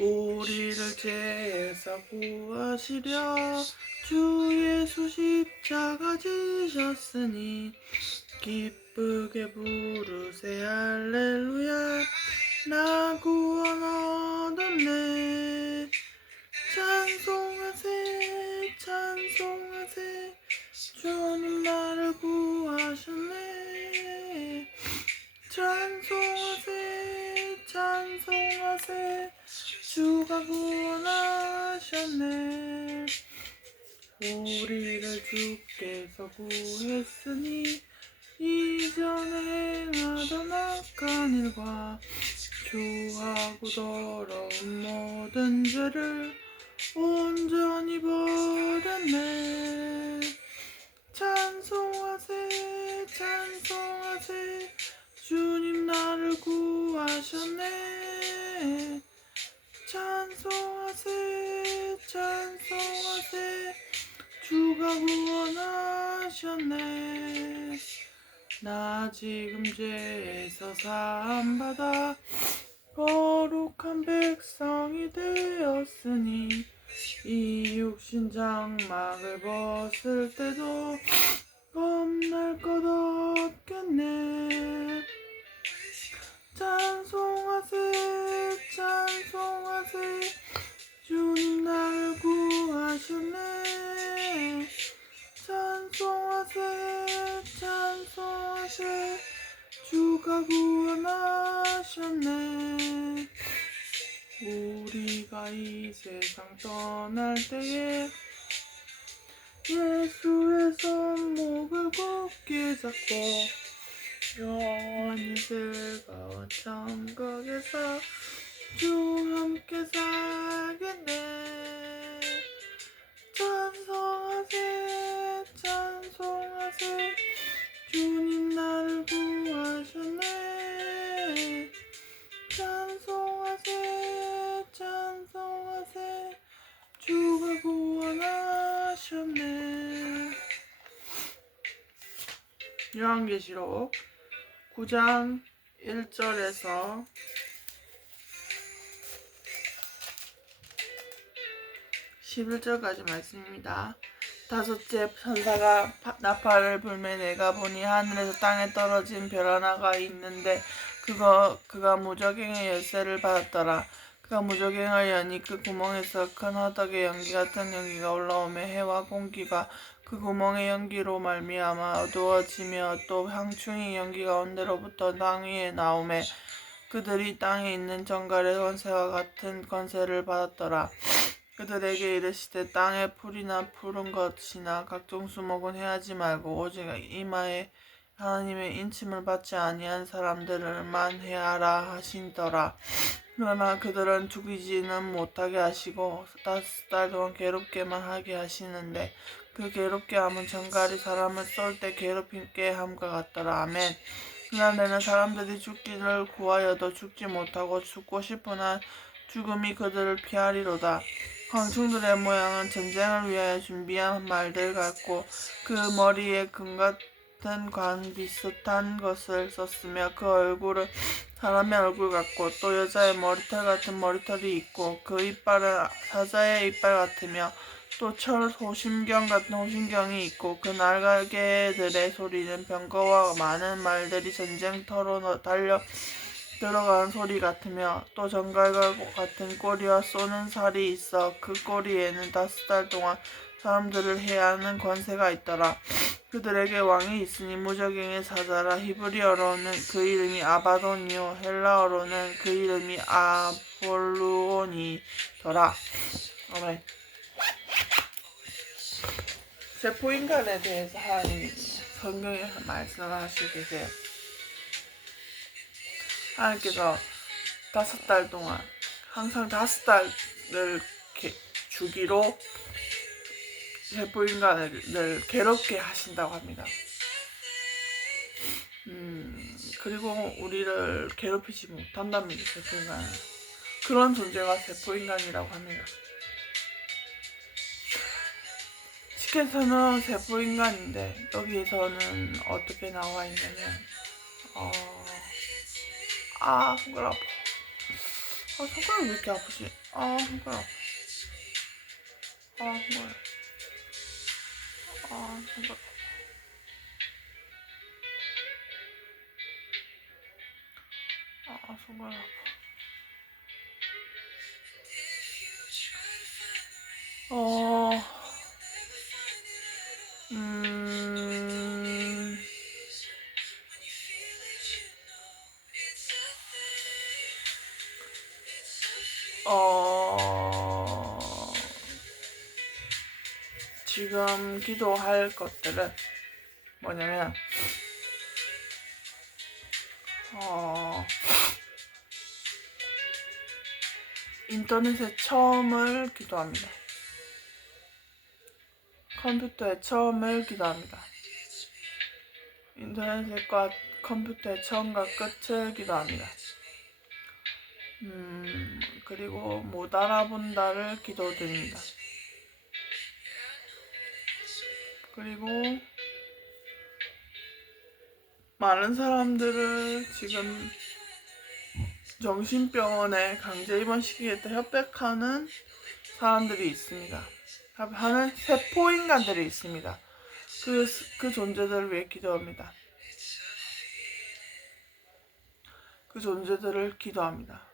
우리를 죄에서 구하시려 주 예수 십자가 지셨으니 기쁘게 부르세 할렐루야. 나 구원 얻었네. 찬송하세 찬송하세 주님 나를 구하셨네. 찬송하세 찬송하세 주가 구원하셨네. 우리를 주께서 구했으니 이전에 행하던 악한 일과 주하고 더러운 모든 죄를 온전히 버렸네. 찬송하세 찬송하세 주님 나를 구하셨네. 찬송하세 찬송하세 주가 구원하셨네. 나 지금 죄에서 사함받아 거룩한 백성이 되었으니 이 육신 장막을 벗을 때도 겁날 것 없겠네. 찬송하세 찬송하세 주님 나를 구하셨네. 찬송하세 찬송하세 주가 구원하셨네. 우리가 이 세상 떠날 때에 예수의 손목을 굳게 잡고 영원히 즐거운 천국에서 주 함께 살겠네. 찬송하세 찬송하세 주님 나를 구하셨네. 찬송하세 찬송하세 주가 구원하셨네. 요한계시록 9장 1절에서 11절까지 말씀입니다. 다섯째 천사가 나팔을 불매 내가 보니 하늘에서 땅에 떨어진 별 하나가 있는데 그가 무저갱의 열쇠를 받았더라. 그가 무저갱을 여니 그 구멍에서 큰 화덕의 연기 같은 연기가 올라오며 해와 공기가 그 구멍의 연기로 말미암아 어두워지며 또 황충이 연기 가운데로부터 땅 위에 나오매 그들이 땅에 있는 정갈의 권세와 같은 권세를 받았더라. 그들에게 이르시되 땅의 풀이나 푸른 것이나 각종 수목은 해하지 말고 오직 이마에 하나님의 인침을 받지 아니한 사람들만 해하라 하시더라. 그러나 그들은 죽이지는 못하게 하시고 5달 동안 괴롭게만 하게 하시는데 그 괴롭게 함은 정갈이 사람을 쏠 때 괴롭히게 함과 같더라. 아멘. 그날에는 사람들이 죽기를 구하여도 죽지 못하고 죽고 싶으나 죽음이 그들을 피하리로다. 황충들의 모양은 전쟁을 위하여 준비한 말들 같고 그 머리에 금 같은 관 비슷한 것을 썼으며 그 얼굴은 사람의 얼굴 같고 또 여자의 머리털 같은 머리털이 있고 그 이빨은 사자의 이빨 같으며 또 철 호심경 같은 호심경이 있고 그 날개들의 소리는 병거와 많은 말들이 전쟁터로 달려 들어가는 소리 같으며 또 정갈과 같은 꼬리와 쏘는 살이 있어 그 꼬리에는 5달 동안 사람들을 해하는 권세가 있더라. 그들에게 왕이 있으니 무저갱의 사자라. 히브리어로는 그 이름이 아바돈이요 헬라어로는 그 이름이 아볼루온이더라. 아멘. 세포인간에 대해서 하나님 성경에서 말씀하시고 계세요. 하나님께서 5달 동안 항상 5달을 주기로 세포인간을 괴롭게 하신다고 합니다. 그리고 우리를 괴롭히지 못한답니다. 세포인간은. 그런 존재가 세포인간이라고 합니다. 책에서는 세포인간인데 여기에서는 어떻게 나와 있냐면 손가락 아파. 손가락이 왜 이렇게 아프지? 손가락. 손가락. 손가락. 손가락. 음, 지금 기도할 것들은 뭐냐면, 인터넷에 처음을 기도합니다. 컴퓨터의 처음을 기도합니다. 인터넷과 컴퓨터의 처음과 끝을 기도합니다. 그리고 못 알아본다를 기도드립니다. 그리고 많은 사람들을 지금 정신병원에 강제 입원시키겠다 협박하는 사람들이 있습니다. 하는 세포인간들이 있습니다. 그 존재들을 위해 기도합니다. 그 존재들을 기도합니다.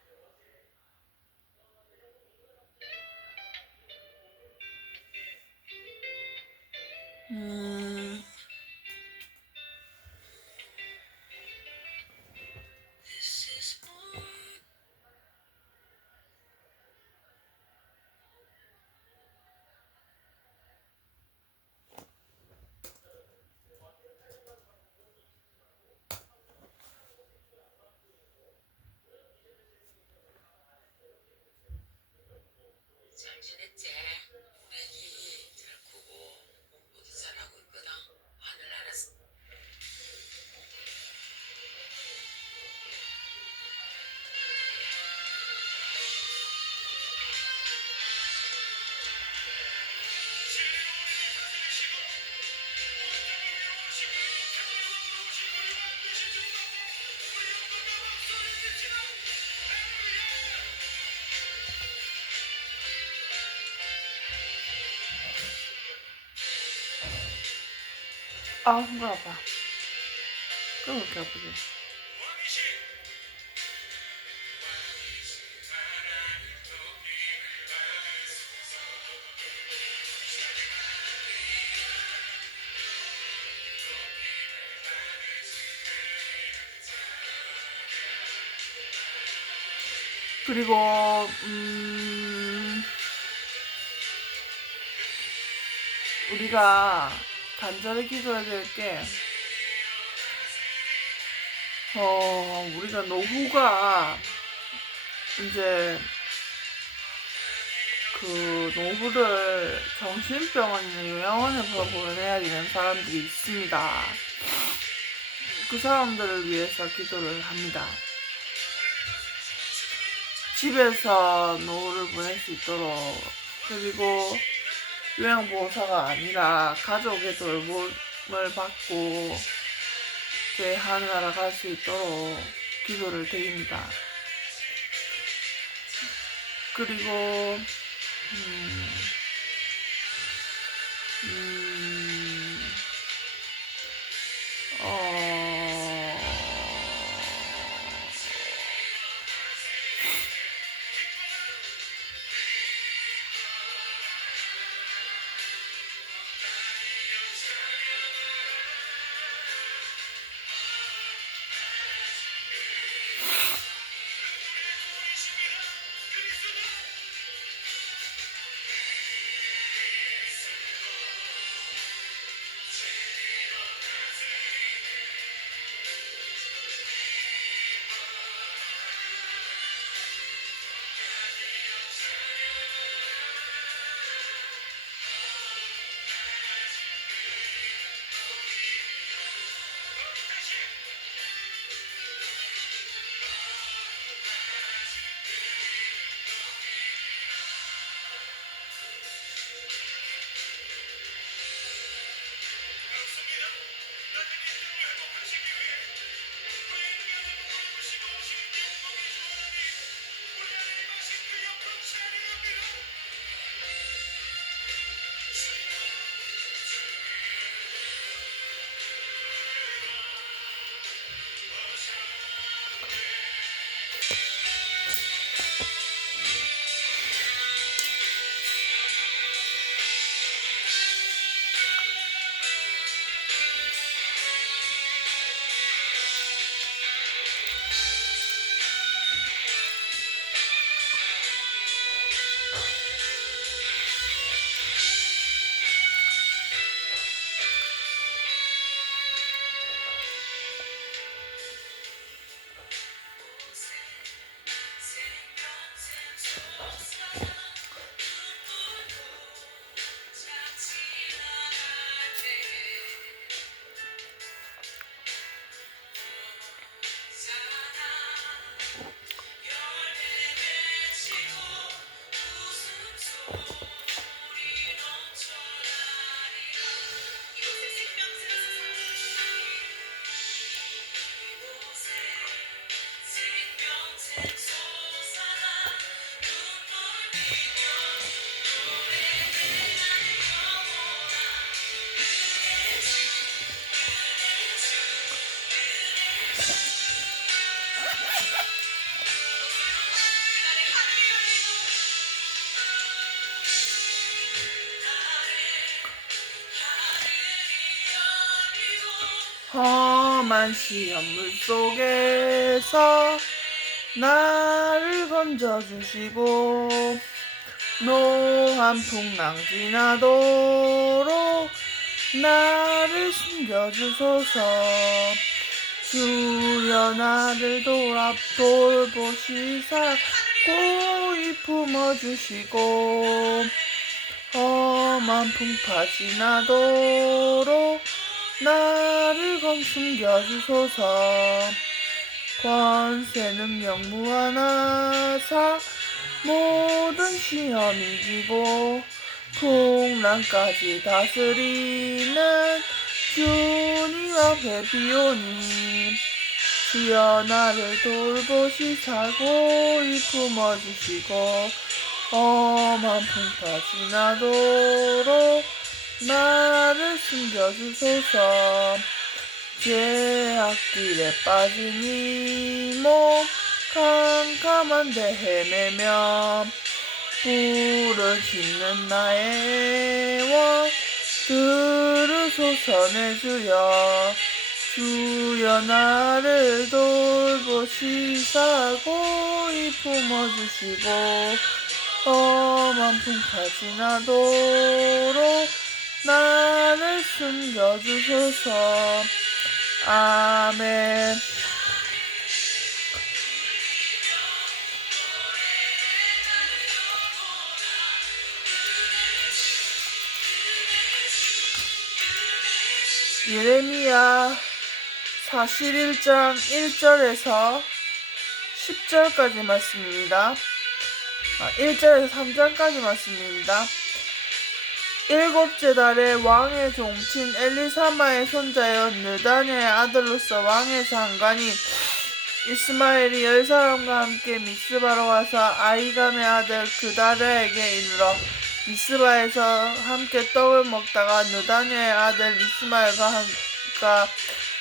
잘 지냈지? 우리 애기 잘 크고 공부도 잘하고 있거든. 하늘나라 손가락 아파. 왜 이렇게 아프지? 그리고 우리가 간절히 기도해야 될 게 우리가 노후가 이제 그 노후를 정신병원이나 요양원에서 보내야 되는 사람들이 있습니다. 그 사람들을 위해서 기도를 합니다. 집에서 노후를 보낼 수 있도록, 그리고 요양보호사가 아니라 가족의 돌봄을 받고 제 하늘나라 갈 수 있도록 기도를 드립니다. 그리고 위험한 시험물 속에서 나를 건져주시고 노한 풍랑 지나도록 나를 숨겨주소서. 주여 나를 돌보시사 고이 품어주시고 험한 풍파 지나도록 나를 숨겨주소서. 권세 능력 무한하사 모든 시험 이기고 풍랑까지 다스리는 주님 앞에 비오니 주여 나를 돌보시사 고이 품어주시고 험한 풍파 지나도록 나를 숨겨주소서. 죄악길에 빠진 이 몸 캄캄한데 헤매며 불을 짓는 나의 원 들으소서 내 주여. 주여 나를 돌보시사 고이 품어주시고 험한 풍파 지나도록 나를 숨겨주소서. 아멘. 예레미야 41장 1절에서 10절까지 말씀입니다. 1절에서 3절까지 말씀입니다. 일곱째 달에 왕의 종친 엘리사마의 손자여 느다냐의 아들로서 왕의 장관인 이스마엘이 10사람과 함께 미스바로 와서 아히감의 아들 그다랴에게 이르러 미스바에서 함께 떡을 먹다가 느다냐의 아들 이스마엘과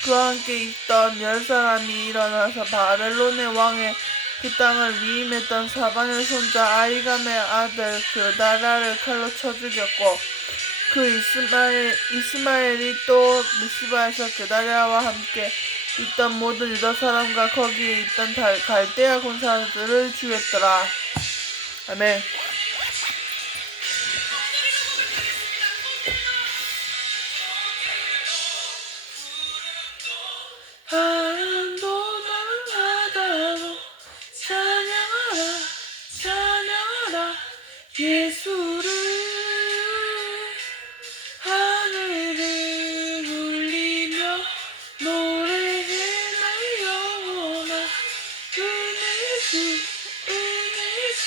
그와 함께 있던 10사람이 일어나서 바벨론의 왕의 그 땅을 위임했던 사반의 손자 아히감의 아들 그다랴를 칼로 쳐 죽였고 그 이스마엘이 또 미스바에서 그다랴와 함께 있던 모든 유다 사람과 거기에 있던 갈대아 군사들을 죽였더라. 아멘. 한도날하다고 찬양하라 예수를. 하늘을 울리며 노래해 나 영혼아 은혜 주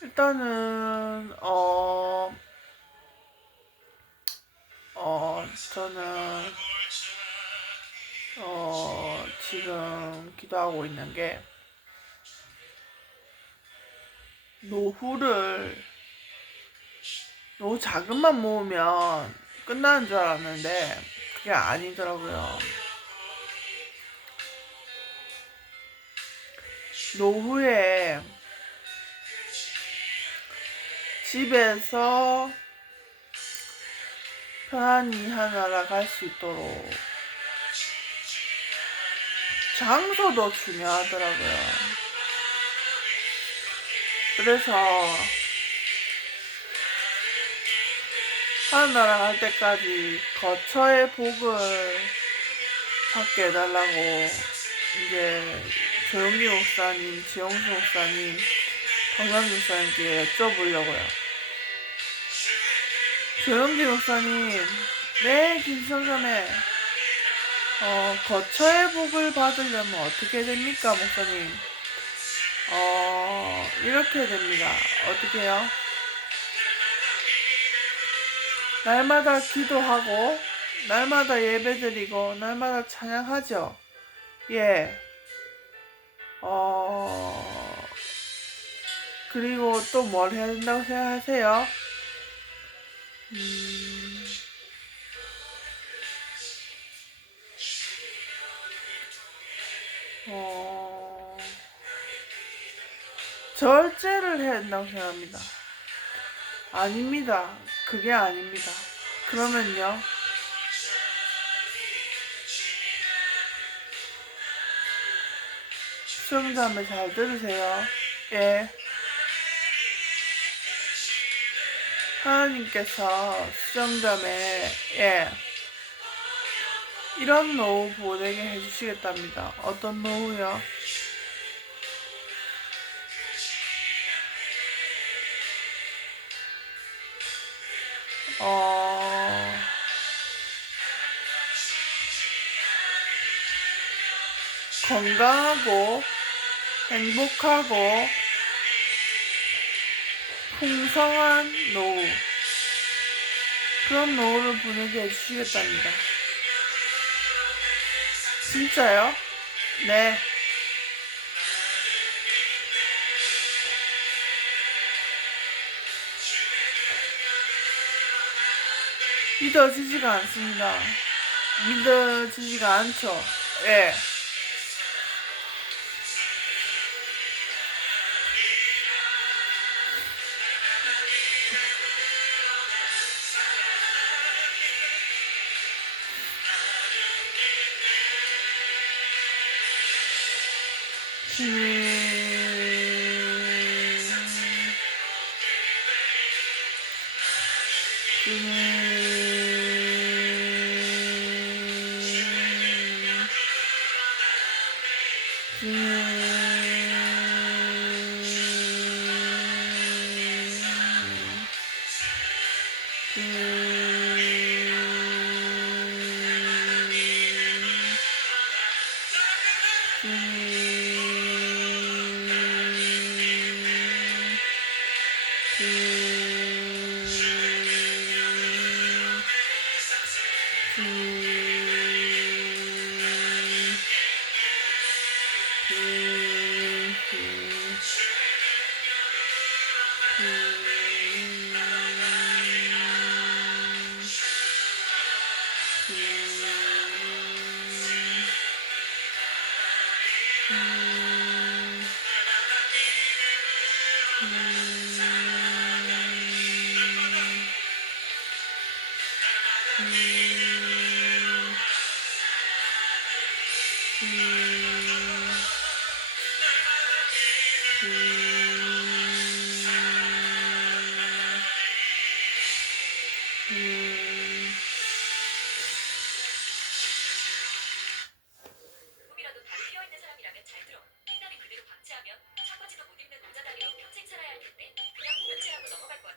일단은 저는 지금 기도하고 있는 게 노후 자금만 모으면 끝나는 줄 알았는데 그게 아니더라고요. 노후에 집에서 편안히 하나라 갈 수 있도록 장소도 중요하더라고요. 그래서 하나라 갈 때까지 거처의 복을 받게 해달라고 이제 조용기 목사님, 지영수 목사님, 박남주 목사님께 여쭤보려고요. 조용기 목사님, 네, 김성전에 거처의 복을 받으려면 어떻게 됩니까, 목사님? 이렇게 됩니다. 어떻게 해요? 날마다 기도하고, 날마다 예배드리고, 날마다 찬양하죠. 예. 그리고 또 뭘 해야 된다고 생각하세요? 절제를 해야 된다고 생각합니다. 아닙니다. 그게 아닙니다. 그러면요. 수영자매 잘 들으세요. 예. 하나님께서 수정자매 이런 노후 보내게 해주시겠답니다. 어떤 노후요? 건강하고 행복하고 풍성한 노후, 그런 노후를 보내게 해주시겠답니다. 진짜요? 네. 믿어지지가 않습니다. 믿어지지가 않죠. 예. 꿈이라도 바로 피어있는 사람이라면 잘 들어. 흰다리 그대로 방치하면 청바지도 못 입는 모자다리로 평생 살아야 할 텐데 그냥 모른 채 하고 넘어갈 거야.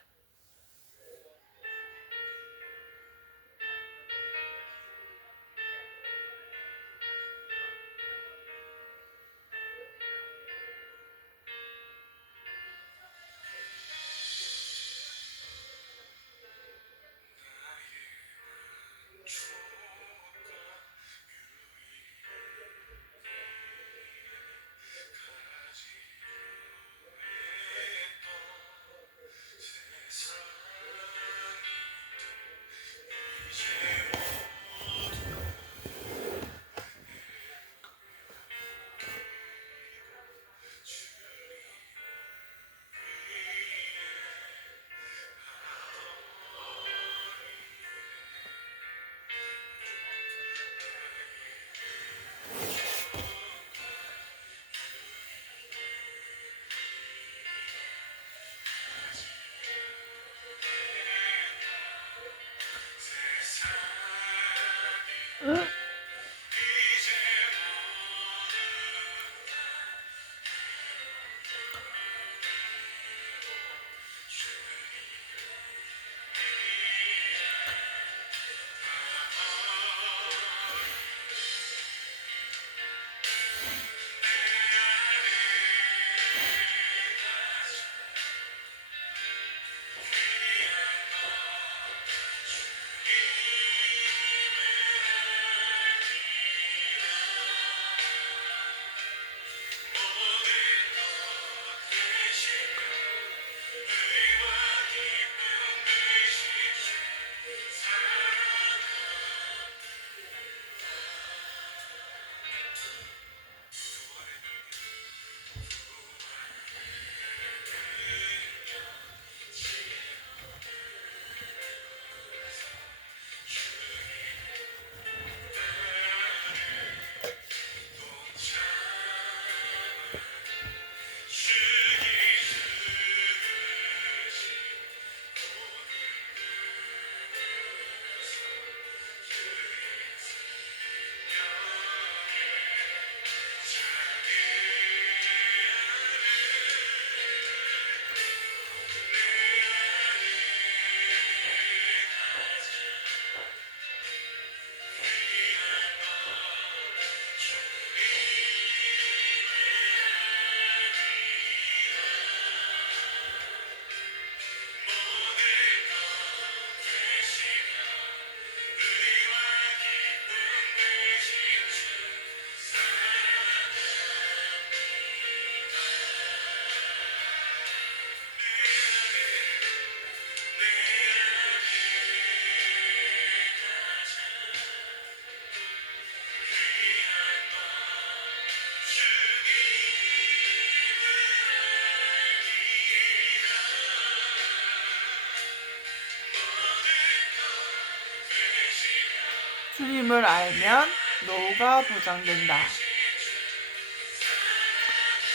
주님을 알면 노후가 보장된다.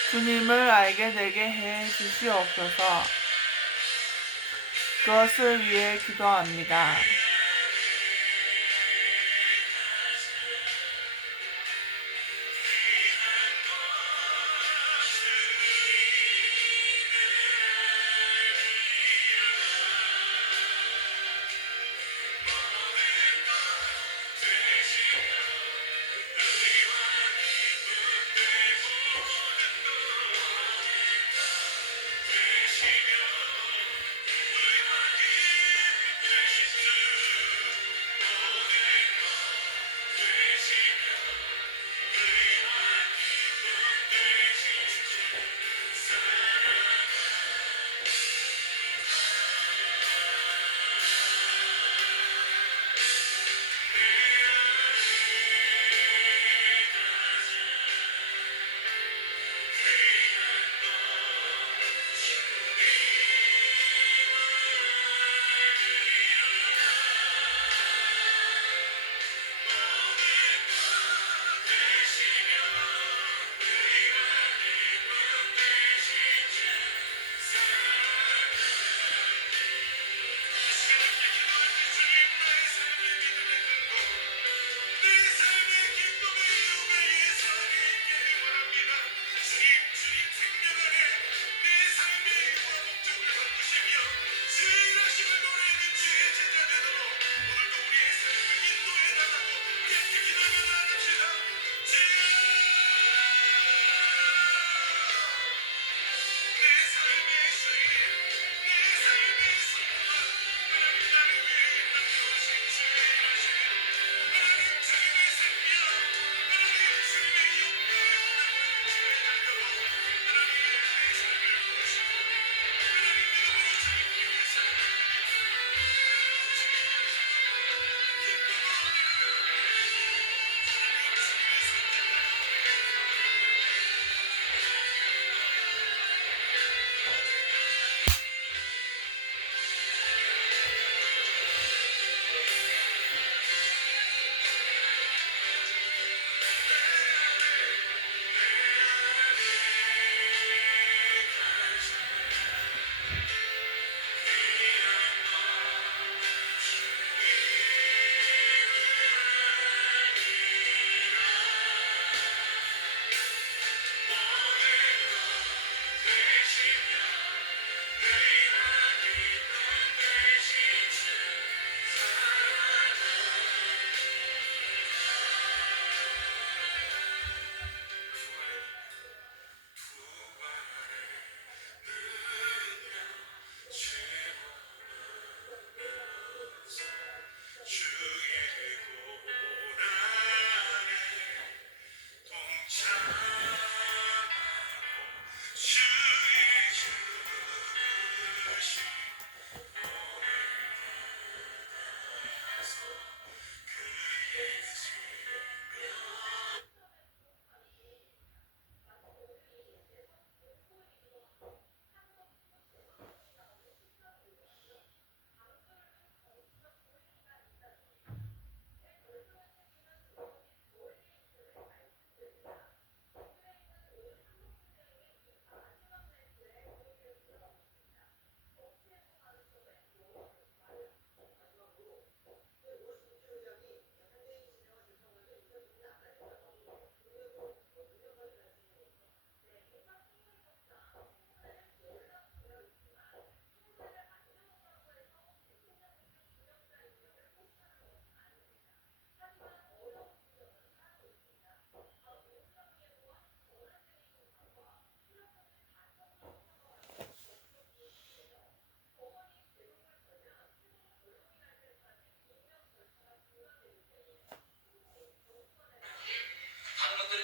주님을 알게 되게 해 주시옵소서. 그것을 위해 기도합니다.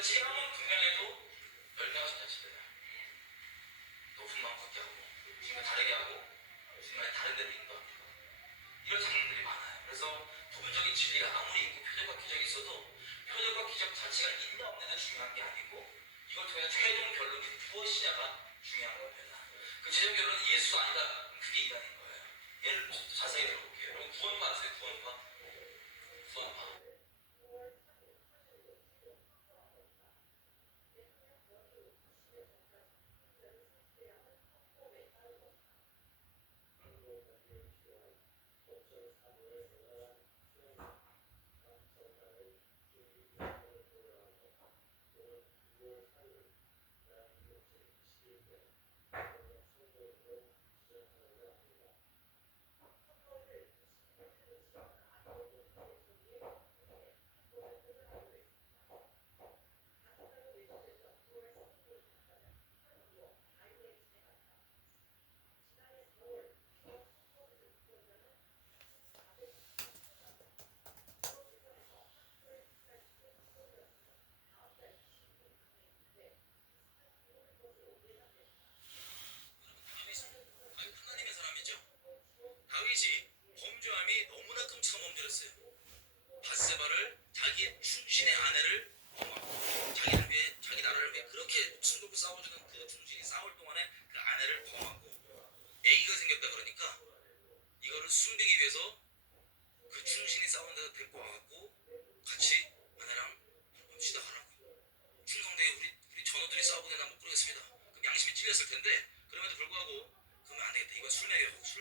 체험은 분명해도 열매가 전혀 집에요. 높은 마음 갖게 하고, 중간에 다르게 하고, 중간에 다른 데로 인도합니다. 이런 장면들이 많아요. 그래서 부분적인 진리가 아무리 있고 표적과 기적이 있어도 표적과 기적 자체가 있나 없느냐가 중요한 게 아니고 이걸 통해 최종 결론이 무엇이냐가 중요한 겁니다. 그 최종 결론은 예수 아니다. 그게 인간인 거예요. 예를 자세히 들어볼게요. 여러분 구원파 아세요? 구원파? 구원파. 하나님께서 그 충신이 싸우는 데서 데리고 와갖고 같이 아내랑 한번 쉬다 가라고. 충성되게 우리 전우들이 싸우고 내가 못 그러겠습니다. 그럼 양심이 찔렸을 텐데 그럼에도 불구하고 그러면 안 되겠다. 이건 술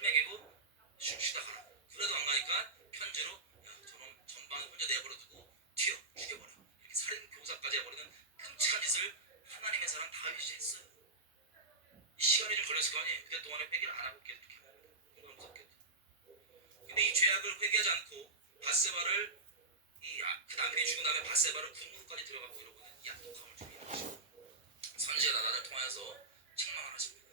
먹이고 쉬다 가라고. 그래도 안 가니까 편지로 야 저놈 전방에 혼자 내버려 두고 튀어 죽여버려. 이렇게 살인 교사까지 해버리는 끔찍한 짓을 하나님의 사람 다윗이 했어요. 이 시간이 좀 걸렸을 거 아니에요. 그때 동안에 회개를 안 하고 이렇게 하는 거예요. 얼마나 무섭겠다. 근데 이 죄악을 회개하지 않고 바세바를 그 남편이 죽은 다음에 바세바를 궁으로까지 들어가고 이러고는 이 악독함을 좀 일으키시고 선지자 나단을 통해서 책망을 하십니다.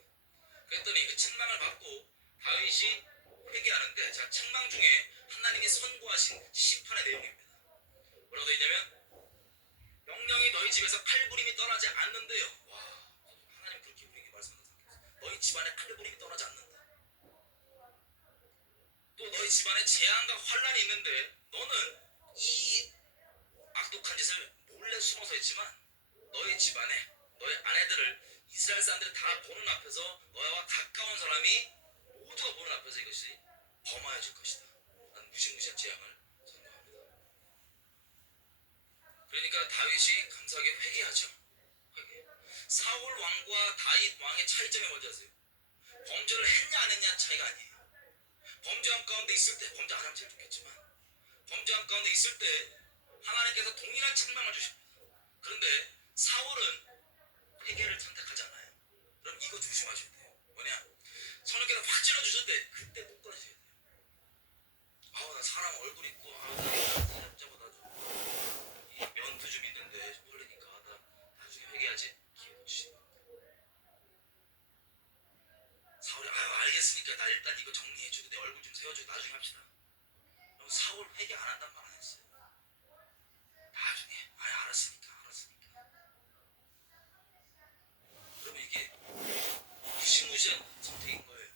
그랬더니 그 책망을 받고 다윗이 회개하는데 자 책망 중에 하나님이 선고하신 심판의 내용입니다. 뭐라고 되어 있냐면 영영이 너희 집에서 칼부림이 떠나지 않는데요. 와 하나님 그렇게 우리에게 말씀하셨어요. 너희 집안에 칼부림이 떠나지 않는다. 또 너희 집안에 재앙과 환란이 있는데 너는 이 악독한 짓을 몰래 숨어서 했지만 너희 집안에 너희 아내들을 이스라엘 사람들이 다 보는 앞에서 너와 가까운 사람이 모두가 보는 앞에서 이것이 범하여질 것이다. 난 무시무시한 재앙을 선고합니다. 그러니까 다윗이 감사하게 회개하죠. 회개. 사울 왕과 다윗 왕의 차이점이 뭔지 아세요? 범죄를 했냐 안 했냐 차이가 아니에요. 범죄한 가운데 있을 때 범죄 안 하면 제일 좋겠지만 범죄한 가운데 있을 때 하나님께서 동일한 책망을 주십니다. 그런데 사울은 회개를 선택하지 않아요. 그럼 이거 조심하셔야 돼요. 뭐냐? 선생님께서 확 찔러주실 때 그때 꼭 끊으셔야 돼요. 아우 나 사람 얼굴 있고 아우 나 사역자보다 이 면도 좀 있는데 좀 걸리니까 나 나중에 회개하지 기회 주시고 사울이 아유 알겠으니까 나 일단 이거 정리해주고 내 얼굴 좀 세워주고 나중에 합시다. 사울 회개 안 한단 말 안 했어요. 나중에 아유 알았으니까 그러면 이게 무시무시한 선택인 거예요.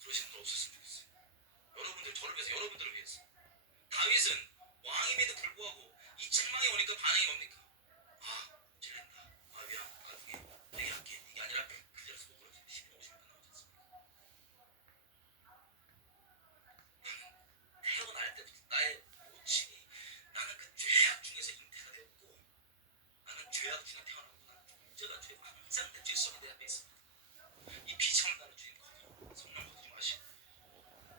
그러시는 분 없었으면 좋겠어요. 여러분들 저를 위해서 여러분들을 위해서 다윗은 왕임에도 불구하고 이 책망이 오니까 반응이 뭡니까? 아 찔린다. 아 미안. 나중에 회개할게. 이게 아니라 그 자리에서 못 그러지. 10분 50분 나오지 않습니까? 나는 태어날 때부터 나의 모친이 나는 그 죄악 중에서 잉태가 되었고 나는 죄악 중에 태어났고 나는 존재가 죄고 항상 내 죄성이 내 앞에 있습니다. 이 비참한 주님 성령 거두지 마시고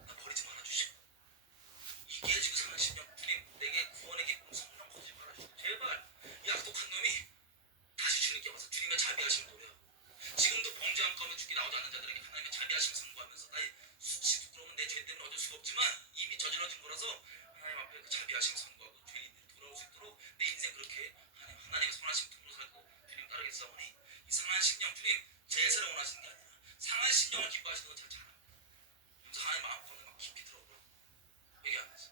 나 버리지 말아주시고 이게 지금 사는 10년 주님 내게 구원의 기쁨 성령 거두지 말아주시고 제발 이 악독한 놈이 다시 주님께 와서 주님의 자비하심을 노래하고 지금도 범죄한 가운데 죽게 나오지 않는 자들에게 하나님의 자비하심을 선고하면서 나의 수치 부끄러운 내 죄 때문에 어쩔 수가 없지만 이미 저질러진 거라서 하나님 앞에 그 자비하심을 선고하고 죄인들이 돌아올 수 있도록 내 인생 그렇게 하나님의 선하심 통로 살고 주님 따르겠사오니 이 상한 심령 주님 제사를 원하시는 게 아니라 상한 심령을 기뻐하시는 건 잘 잘합니다. 그래서 하나님 마음 가운데 막 깊이 들어오고 회개하면서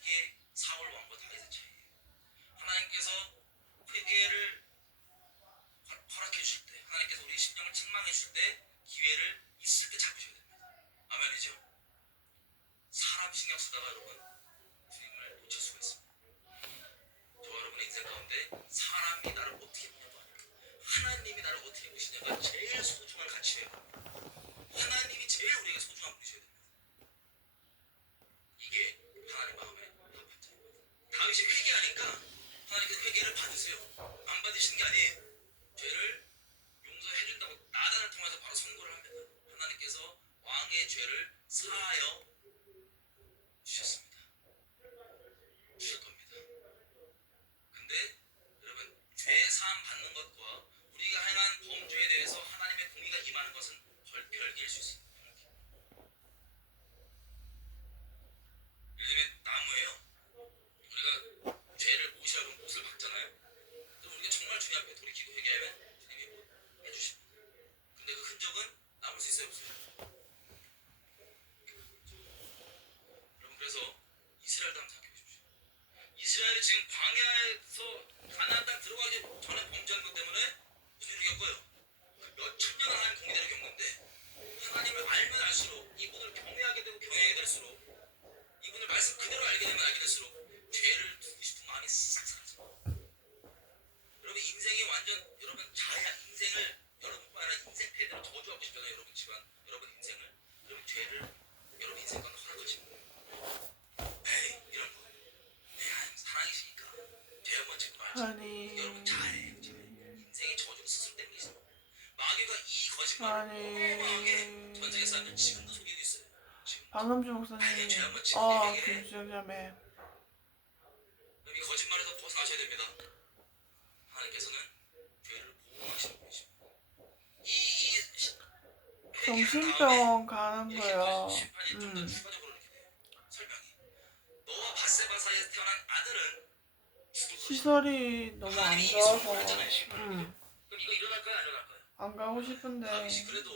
이게 사울 왕과 다윗의 차이예요. 하나님께서 회개를 허락해 주실 때 하나님께서 우리 심령을 책망해 주실 때 기회를 있을 때 잡으셔야 됩니다. 아멘이죠? 사람 신경 쓰다가 여러분 주님을 놓칠 수가 있습니다. 저와 여러분의 인생 가운데 사람이 나를 어떻게 보냐도 아니고 하나님이 나를 어떻게 보시냐가 제일 소중한 가치예요. 하나님이 제일 우리에게 소중한 분이셔야 됩니다. 이게 하나님 마음에 합한 자입니다. 다윗이 회개하니까 하나님께서 회개를 받으세요. 안 받으시는 게 아니에요. 죄를 용서해준다고 나단을 통해서 바로 선고를 합니다. 하나님께서 왕의 죄를 사하여 주셨습니다. 주실 겁니다. 근데 여러분 죄 사함 받는 것과 우리가 행한 범죄에 대해서 하나님의 공의가 임하는 것은 별개일 수 있습니다. 예를 들면 나무예요. 우리가 죄를 못이라고 못을 박잖아요. 그럼 우리가 정말 주님 앞에 돌이키고 회개하면 주님이 못 해주십니다. 근데 그 흔적은 남을 수 있어요 없어요? 여러분 그래서 이스라엘도 한번 생각해 보십시오. 이스라엘이 지금 광야에서 가나안 땅 들어가기 전에 범죄한 것 때문에 무슨 일을 겪어요? 그 몇 천 년을 하나님 공의대로 겪는데 하나님을 알면 알수록 이분을 경외하게 되고 경외하게 될수록 이분을 말씀 그대로 알게 되면 알게 될수록 죄를 두고 싶은 마음이 싹 사라져요. 여러분 인생이 완전 여러분 자야 인생을 여러분뿐 아니라 인생 대대로 저주하고 싶잖아요. 여러분 집안 여러분 인생을 여러분 죄를 여러분 인생 가운데 허락 아니 전 세계 사람들 지금도 속이고 있어요. 지금 방금주 목사님 김수정자매 그럼 이 거짓말에서 벗어나셔야 됩니다. 하나님께서는 죄를 보호하시는 분이십니다. 정신병원 가는 거야. 심판이 좀 더 추가적으로 이렇게 돼요. 설명이. 너와 바세바 사이에서 태어난 아들은 죽을 것이다. 시설이 너무 안 좋아서 그럼 이거 일어날까요, 안 일어날까요? 안 가고 싶은데 다윗이 그래도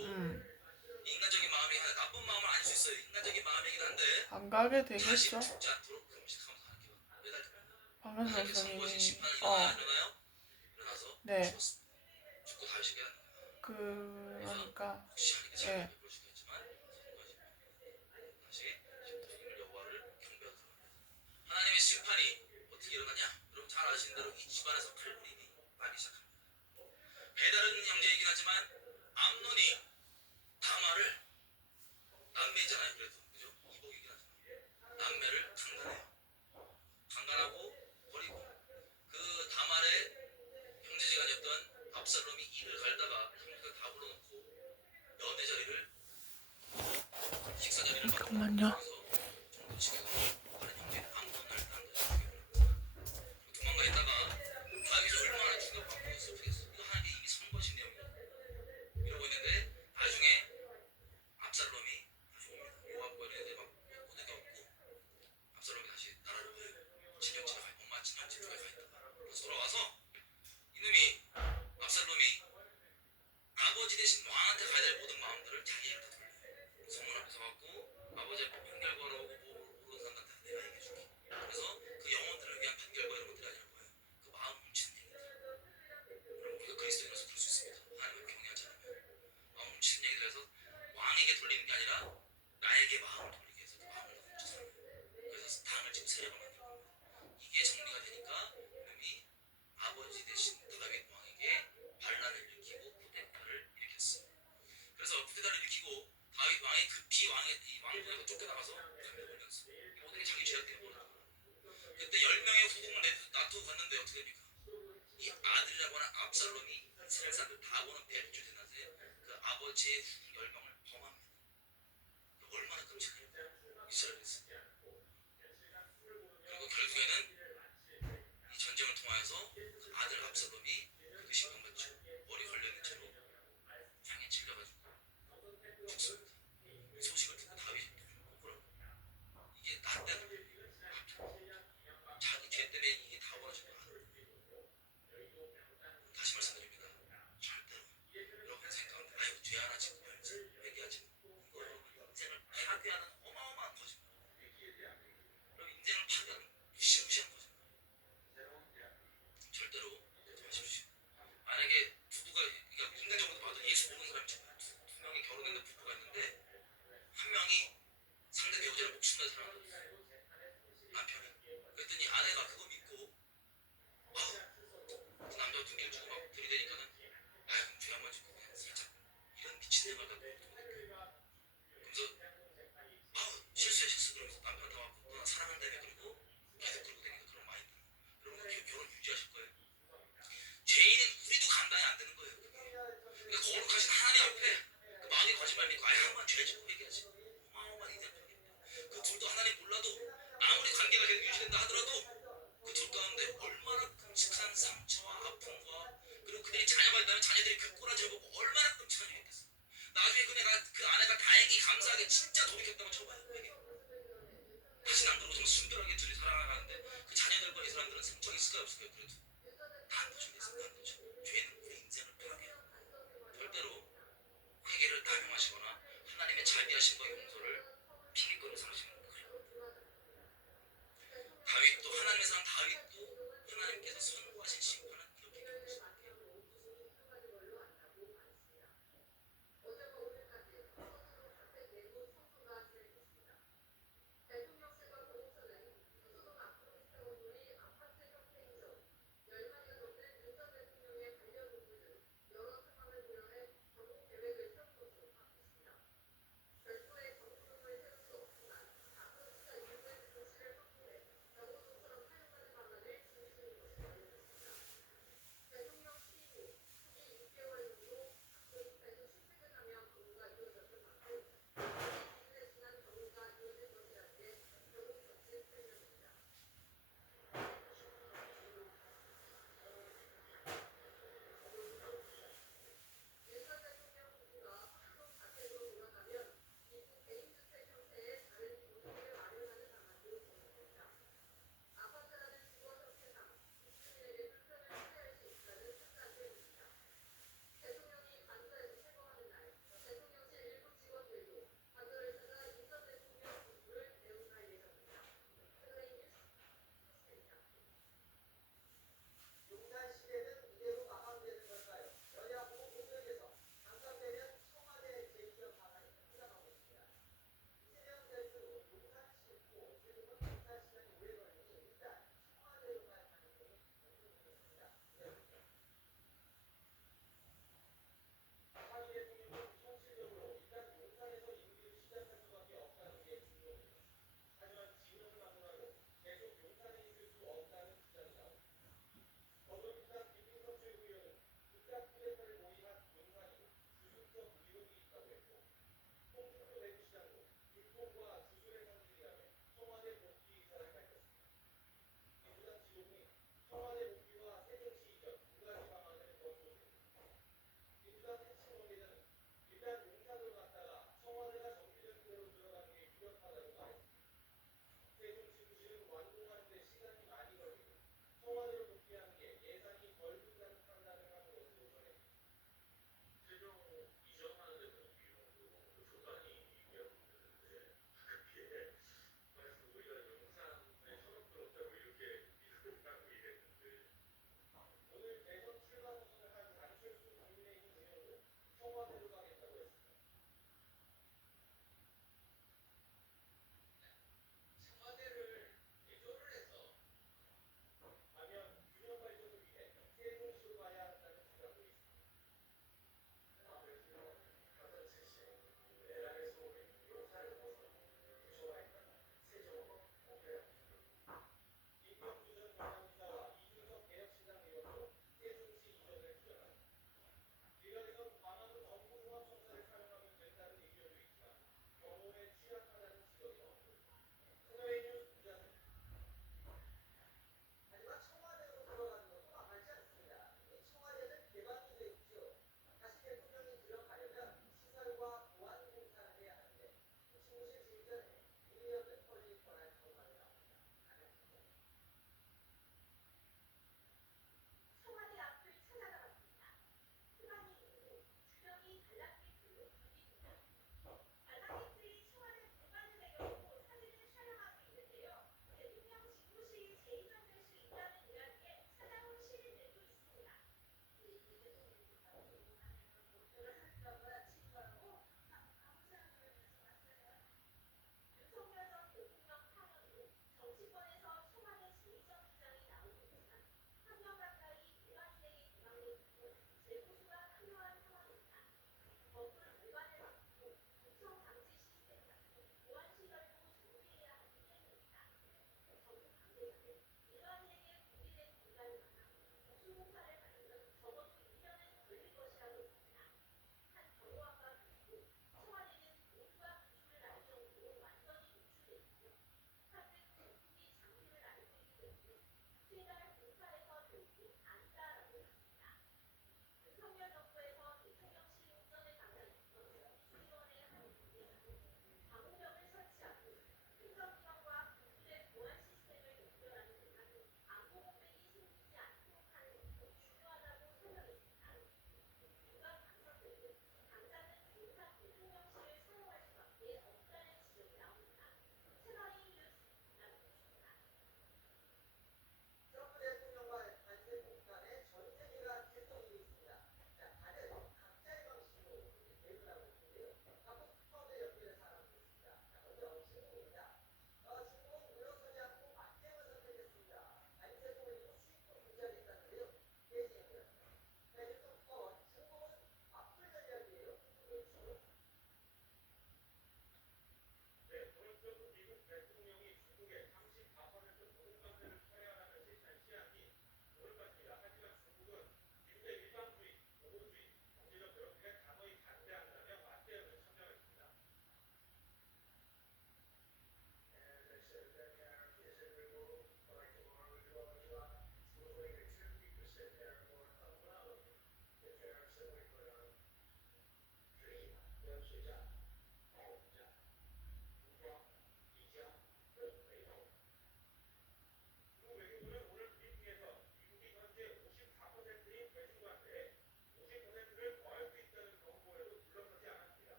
인간적인 마음이 하나 나쁜 마음은 아닐 수 있어요. 인간적인 마음이긴 한데 안 가게 다시 되겠죠? 죽지 않도록 금식하면서 하나님께 매달립니다. 방금 하나님께 선포하신 목사님이 심판이 일어나요, 안 일어나요? 일어나서 네. 죽었습니다. 죽고 다시 깨닫는 거예요. 그러니까 혹시 하나님께 네. 잘못해 볼 수도 있지만 선포하신 다시 주님을 여호와를 경배하도록 합니다. 하나님의 심판이 어떻게 일어나냐? 여러분 잘 아시는 대로 이 집안에서 칼부림이 나기 시작합니다. 배다른 형제이긴 하지만 암논이 다마를 남매잖아요. 그래도 그죠? 이복이긴 하지만 남매를 강간하고 버리고 그 다말의 형제지간이었던 압살롬이 이를 갈다가 형제가 다 불러놓고 연애 자리를 식사 자리를 잠깐만요. 거기서 정도시키고 다른 형제는 암논을 딴 거죠. 도망가 있다가 다윗이 얼마나 충격받고 슬프겠어. 이거 하나님께 이미 선거하신 내용이야. 이러고 있는데 나중에 압살롬이 나중에 요압과 애들 막 꼬대가 없고 압살롬이 다시 나라를 친정집에 엄마 친정집에 가 있다가 그래서 돌아와서 이놈이 압살롬이 아버지 대신 왕한테 가야 될 모든 마음들을 자기에게 다 돌려요. 성문 앞에서 갖고 아버지의 판결과를 오고 모르는 사람한테 내가 얘기해 줄게. 그래서 그 영혼들을 위한 판결과 이런 것들이 아니라 뭐예요? 그 마음 훔치는 얘기들. 여러분 우리가 그리스도인으로서 들을 수 있습니다. 하나님을 경외하지 않으면 마음 훔치는 얘기를 해서 왕에게 돌리는 게 아니라 나에게 마음을 돌리게 해서 그 마음을 다 훔쳐서 그래서 당을 지금 세력을 만들고 겁니다. 이게 정리가 되니까 이놈이 아버지 대신 다윗 왕에게 반란을 일으키고 쿠데타를 일으켰어요. 그래서 쿠데타를 일으키고 다윗 왕이 급히 이 왕궁에서 쫓겨나가서 감옥에 걸렸어. 이 모든 게 자기 죄악 때문에 벌어진 거예요. 그때 10명의 후궁을 놔두고 갔는데 어떻게 됩니까? 이 아들이라고 하는 압살롬이 이스라엘 사람들 다 보는 벨주 대낮에 그 아버지의 후궁 10명을 범합니다. 얼마나 끔찍해요. 이스라엘에서. 그리고 결국에는 이 전쟁을 통하여서 그 아들 압살롬이 그렇게 심판받죠. 머리 걸려있는 채로 향에 찔려가지고 죽습니다. 이 소식을 듣고 다윗이 부끄러워. 이게 나 때문에 자기 죄 때문에 이게 다 벌어진 거야. 다시 말씀드립니다. 절대로 여러분 생각하는데 아이고 죄 하나 짓고 말지 회개하지 뭐. 이거 여러분 인생을 파괴하는 어마어마한 거짓말. 여러분 인생을 파괴하는 무시무시한 거짓말. 절대로 그러지 마십시오. 만약에 부부가 그러니까 인간적으로 봐도 예수 모르는 사람이 두 명이 결혼했는데 부부가 있는데 한 명이 상대 배우자를 목숨을 사랑한다. 남편이. 그랬더니 아내가 그거 믿고 그 남자가 둥기를 주고 막 들이대니까는 그럼 죄 한번 짓고 그냥 살짝 이런 미친 생각을 갖고 그러면서 실수 그러면서 남편한테 와서 너 나 사랑한다며 그러고 계속 그러고 다니니까 그런 마인드. 여러분 결혼 유지하실 거예요. 죄인은 우리도 감당이 안 되는 거예요. 그러니까 거룩하신 하나님 앞에 그 마귀 거짓말 믿고 한번 죄 짓고 얘기하지. 어마어마한 인생 파괴입니다. 그 둘도 하나님 몰라도 아무리 관계가 계속 유지된다 하더라도 그 둘 가운데 얼마나 끔찍한 상처와 아픔과 그리고 그들이 자녀가 있다면 자녀들이 그 꼬라지를 보고 얼마나 끔찍한 일이겠어. 나중에 그 아내가 다행히 감사하게 진짜 돌이켰다고 쳐봐요. 이게. 다시 안 그러고 정말 순결하게 둘이 살아가는데 그 자녀들과 이 사람들은 상처가 있을까요 없을까요? 그래도 다 안 도전됐어. 다 안 도전. 죄는 우리 인생을 파괴해요. 절대로 회개를 남용하시거나 하나님의 자비하심과 용서를 핑계거리 삼으시는 거예요. 다윗도 하나님의 사람 다윗도 하나님께서 선고하신 심판은 이렇게 겪으십니다.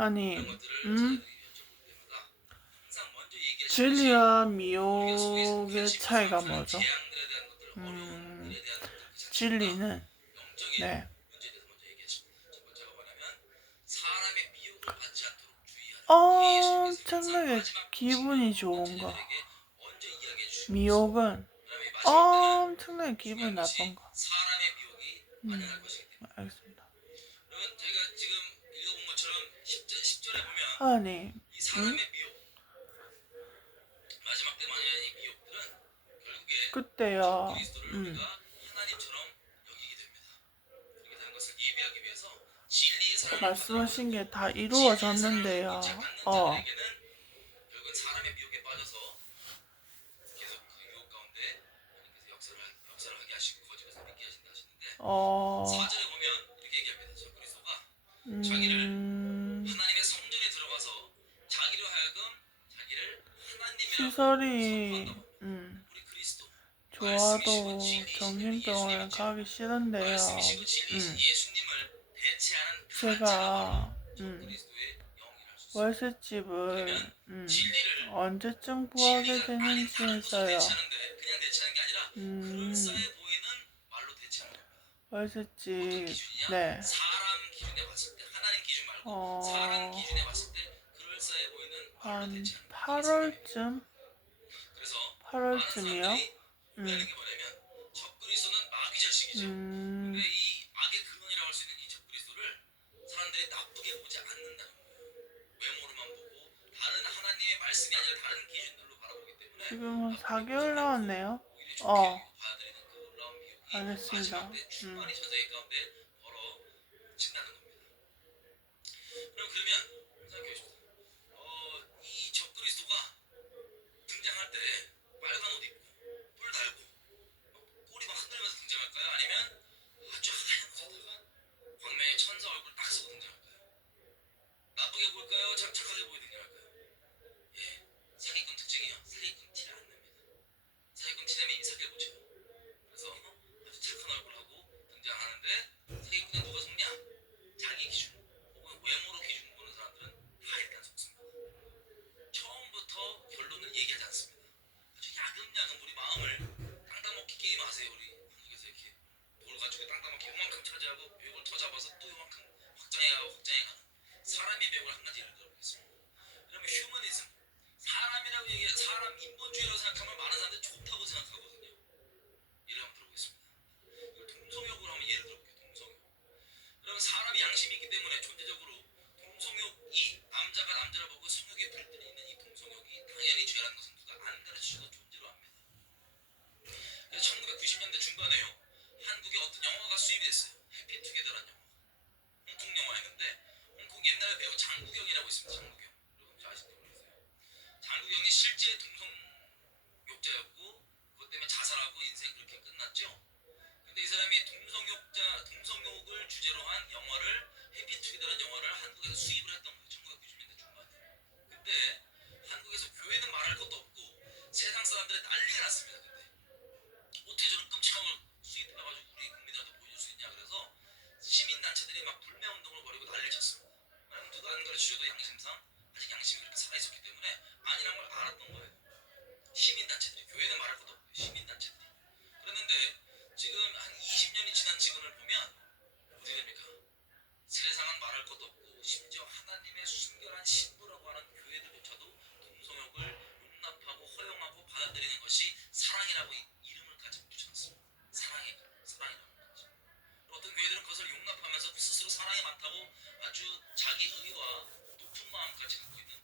아니, 이런 것들을 자녀들이 여쭤볼 때마다 항상 먼저 얘기하시는 것이 진리와 우리가 속에서 미혹의 관심이 차이가 있어서 뭐죠? 재앙들에 대한 것들, 어려운 일에 대한 것들 그 자체가 진리는 영적인 네, 문제에 대해서 먼저 얘기하십니다. 첫 번째가 뭐냐면 사람의 미혹을 받지 않도록 주의하라. 이게 예수님께서 항상 엄청나게 마지막 기분이 시간에 좋은 거. 제자들에게 먼저 이야기해 주시고 미혹은 그다음에 마지막 때는 엄청나게 기분 중요한 나쁜 것이 거. 사람의 미혹이 반영할 것이기 때문에 알겠습니다. 여러분 제가 지금 읽어본 것처럼 10절에 보면 아니, 이 사람의 미혹 마지막 때 만약에 이 미혹들은 결국에 그때요. 그리스도를 우리가 하나님처럼 여기게 됩니다. 그렇게 되는 것을 예비하기 위해서 진리의 사랑을 말씀하신 게 다 진리의 이루어졌는데요. 사랑을 꽉 받는 자들에게는 결국은 사람의 미혹에 빠져서 계속 그 유혹 가운데 하나님께서 역사를 하게 하시고 거짓에서 믿게 하신다 하시는데 4절에 보면 이렇게 얘기합니다. 저 그리스도가 자기를 하나님의 성전에 들어가서 자기로 하여금 자기를 하나님이라고 시설이 선포한다고 합니다. 우리 그리스도 좋아도 정신병원에 가기 싫은데요. 말씀이시고 진리이신 예수님을 대체하는 제가 그리스도의 영이라 할수 있습니다. 월세집을 진리를 언제쯤 구하게 진리가 아닌 되는지 다른 것으로 해서요. 대체하는데 그냥 대체하는 게 아니라 그럴싸해 보이는 말로 대체하는 겁니다. 어떤 월세집 기준이냐? 네. 사람 기준에 봤을 때 하나님 기준 말고 사람 기준에 봤을 때 그럴싸해 보이는 말로 한 대체하는 겁니다. 8월쯤? 그래서 8월쯤이요? 오해하는 게 뭐냐면 적그리스도는 마귀 자식이죠. 근데 이 악의 근원이라고 할 수 있는 이 적그리스도를 사람들이 나쁘게 보지 않는다는 거예요. 외모로만 보고 다른 하나님의 말씀이 아니라 다른 기준들로 바라보기 때문에 지금 한 4개월 나왔네요. 오히려 좋게 받아들이는 그 놀라운 미혹이 알겠습니다. 마지막 때 충만히 저자의 가운데 벌어진다는 겁니다. 그러면 생각해 보십시오. 이 적그리스도가 등장할 때 빨간 옷 입고 뿔 달고 꼬리 막 흔들면서 등장할까요? 아니면 아주 하얀 옷에다가 광명의 천사 얼굴 딱 쓰고 등장할까요? 나쁘게 보일까요? 착하게 보이 등장할까요? 예, 사기꾼 특징이요. 사기꾼 티를 안 냅니다. 사기꾼 티 내면 이미 사기를 못 쳐요. 그래서 아주 착한 얼굴하고 등장하는데 사기꾼에 누가 속냐? 자기 기준 혹은 외모로 기준 보는 사람들은 다 일단 속습니다. 처음부터 결론을 얘기하지 않습니다. 아주 야금야금 우리 마음을 땅따먹기 게임 하세요. 우리 한국에서 이렇게 돌 가지고 땅따먹기 요만큼 차지하고 벽을 더 잡아서 또 요만큼 확장해가는 사람의 벽을 한 가지 예를 들어보겠습니다. 그러면 휴머니즘 사람이라고 얘기해 사람 인본주의라고 생각하면 많은 사람들이 좋다고 생각하거든요. 예를 한번 들어보겠습니다. 이걸 동성욕으로 한번 예를 들어볼게요. 동성욕. 그러면 사람이 양심이 있기 때문에 존재적으로 동성욕이 남자가 남자를 보고 성욕에 불들이 있는 이 동성욕이 당연히 죄라는 것은 누가 안 가르치셔도 존재로 합니다. 1990년대 중반에요. 한국에 어떤 영화가 수입이 됐어요. 해피투게더라는 영화. 홍콩 영화였는데 홍콩 옛날에 배우 장국영이라고 있습니다. 장국영. 여러분 아실지 모르겠어요. 장국영이 실제 동성욕자였고 그것 때문에 자살하고 인생 그렇게 끝났죠. 근데 이 사람이 동성욕을 주제로 한 영화를 해피투게더라는 영화를 한국에서 수입을 했던 거예요. 1990년대 중반에. 그때 한국에서 교회는 말할 것도 없고 세상 사람들의 난리가 났습니다. 그때 어떻게 저런 끔찍한 걸 수입해가지고 우리 국민들한테 보여줄 수 있냐. 그래서 시민단체들이 막 불매운동을 벌이고 난리를 쳤습니다. 왜냐면 누가 안 가르치셔도 양심상 아직 양심이 그렇게 살아있었기 때문에 아니란 걸 알았던 거예요. 시민단체들이 교회는 말할 것도 없고 시민단체들이. 그랬는데 지금 한 20년이 지난 지금을 보면 어떻게 됩니까? 세상은 말할 것도 없고 심지어 하나님의 순결한 신부라고 하는 교회들조차도 동성욕을 용납하고 허용하고 받아들이는 것이 사랑이라고 이름을 가지고 붙여놨습니다. 사랑이라고 하죠. 어떤 교회들은 그것을 용납하면서 스스로 사랑이 많다고 아주 자기 의와 높은 마음까지 갖고 있는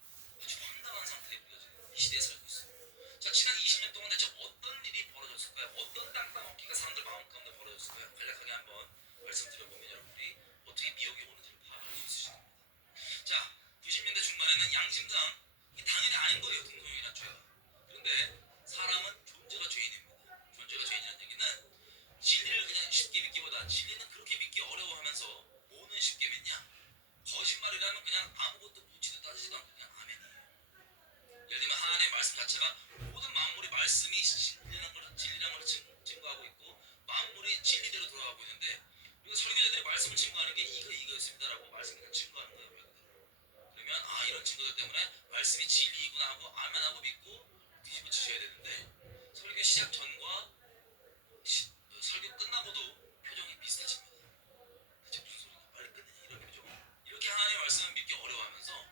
아주 황당한 상태에 우리가 지금 이 시대에 살고 있어요. 자, 지난 20년 동안 대체 어떤 일이 벌어졌을까요? 어떤 땅따먹기가 사람들 마음 가운데 벌어졌을까요? 간략하게 한번 말씀드려보면 여러분들이 어떻게 미혹이 오는지를 파악할 수 있으실 겁니다. 자, 90년대 중반에는 양심상 이게 당연히 아닌 거예요. 동성욕이란 죄가. 그런데 사람은 존재가 죄인입니다. 존재가 죄인이라는 얘기는 진리를 그냥 쉽게 믿기보다 진리는 그렇게 믿기 어려워하면서 뭐는 쉽게 믿냐? 거짓말이라면 그냥 아무것도 묻지도 따지지도 않고 그냥 아멘이에요. 예를 들면 하나님의 말씀 자체가 모든 만물이 말씀이 진리라는 걸 증거하고 있고 만물이 진리대로 돌아가고 있는데 우리가 설교자들이 말씀을 증거하는 게 이거였습니다라고 말씀을 증거하는 거예요. 그러면 아 이런 친구들 때문에 말씀이 진리이구나 하고 아멘하고 믿고 뒤집어 치셔야 되는데 설교 시작 전과 설교 끝나고도 표정이 비슷하십니다. 대체 무슨 소리가 빨리 끝내냐 이런 표정. 이렇게 하나님의 말씀을 믿기 어려워하면서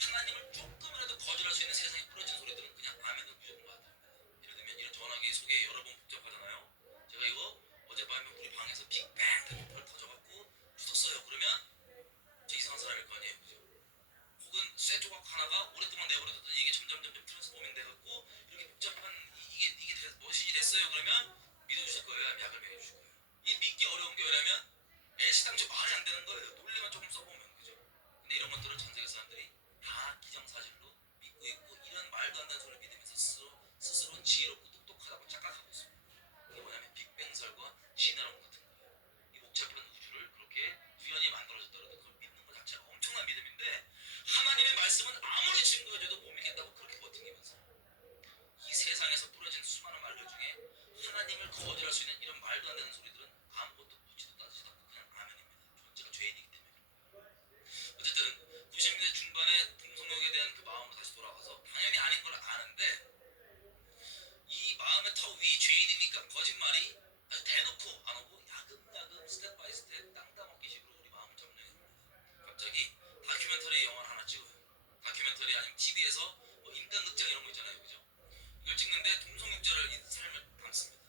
하나님을 조금이라도 거절할 수 있는 세상에 뿌려진 소리들은 그냥 아멘을 무조건 받아들입니다. 예를 들면 이런 전화기 속에 여러 번 복잡하잖아요. 제가 이거 어젯밤에 우리 방에서 빅뱅 대포를 터져갖고 부쉈어요. 그러면 저 이상한 사람일 거 아니에요, 그죠? 혹은 쇠 조각 하나가 오랫동안 내버려뒀더니 이게 점점 트랜스포밍 돼갖고 이렇게 복잡한 무엇이 됐어요. 그러면 믿어주실 거예요, 아니면 약을 먹여주실 거예요. 이 믿기 어려운 게 왜냐면 애시당초 말이 안 되는 거예요. 논리만 조금 써보면, 그죠? 근데 이런 것들을 전 세계 사람들이 다 기정사실로 믿고 있고 이런 말도 안 되는 소리를 믿으면서 스스로 지혜롭고 똑똑하다고 착각하고 있습니다. 이게 뭐냐면 빅뱅설과 진화론 같은 거예요. 이 복잡한 우주를 그렇게 우연히 만들어졌더라도 그걸 믿는 것 자체가 엄청난 믿음인데 하나님의 말씀은 아무리 증거해줘도 못 믿겠다고 그렇게 버티면서 이 세상에서 뿌려진 수많은 말들 중에 하나님을 거절할 수 있는 이런 말도 안 되는 소리들은 아무것도 묻지도 따지지도 않고 그냥 아멘입니다. 존재가 죄인이기 때문에. 어쨌든 90년대 중반에 동성역에 대한 그 마음으로 다시 돌아가서 당연히 아닌 걸 아는데 이 마음의 터 위 죄인이니까 거짓말이 아주 대놓고 안 오고 야금야금 스텝 바이 스텝 땅 따먹기 식으로 우리 마음을 점령합니다. 갑자기 다큐멘터리 영화를 하나 찍어요. 다큐멘터리 아니면 TV에서 뭐 인간극장 이런 거 있잖아요, 그죠? 이걸 찍는데 동성육자를 이 삶을 담습니다.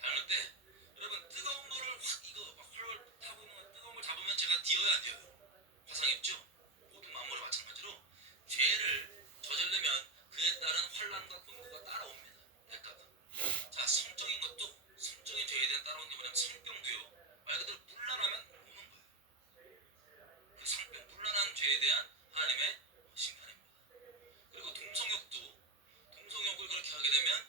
담을 때 여러분 뜨거운 거를 확 이거 막 활활 타고 있는 거 뜨거운 걸 잡으면 제가 뛰어야 안 뛰어요? 화상 입죠? 모든 만물에 마찬가지로 죄를 저지르면 그에 따른 환란과 곤고가 따라옵니다. 대가가. 자, 성적인 것도 성적인 죄에 대한 따라오는 게 뭐냐면 성병도요. 말 그대로 물란하면 오는 거예요. 그 성병 물란한 죄에 대한 하나님의 심판입니다. 그리고 동성욕을 그렇게 하게 되면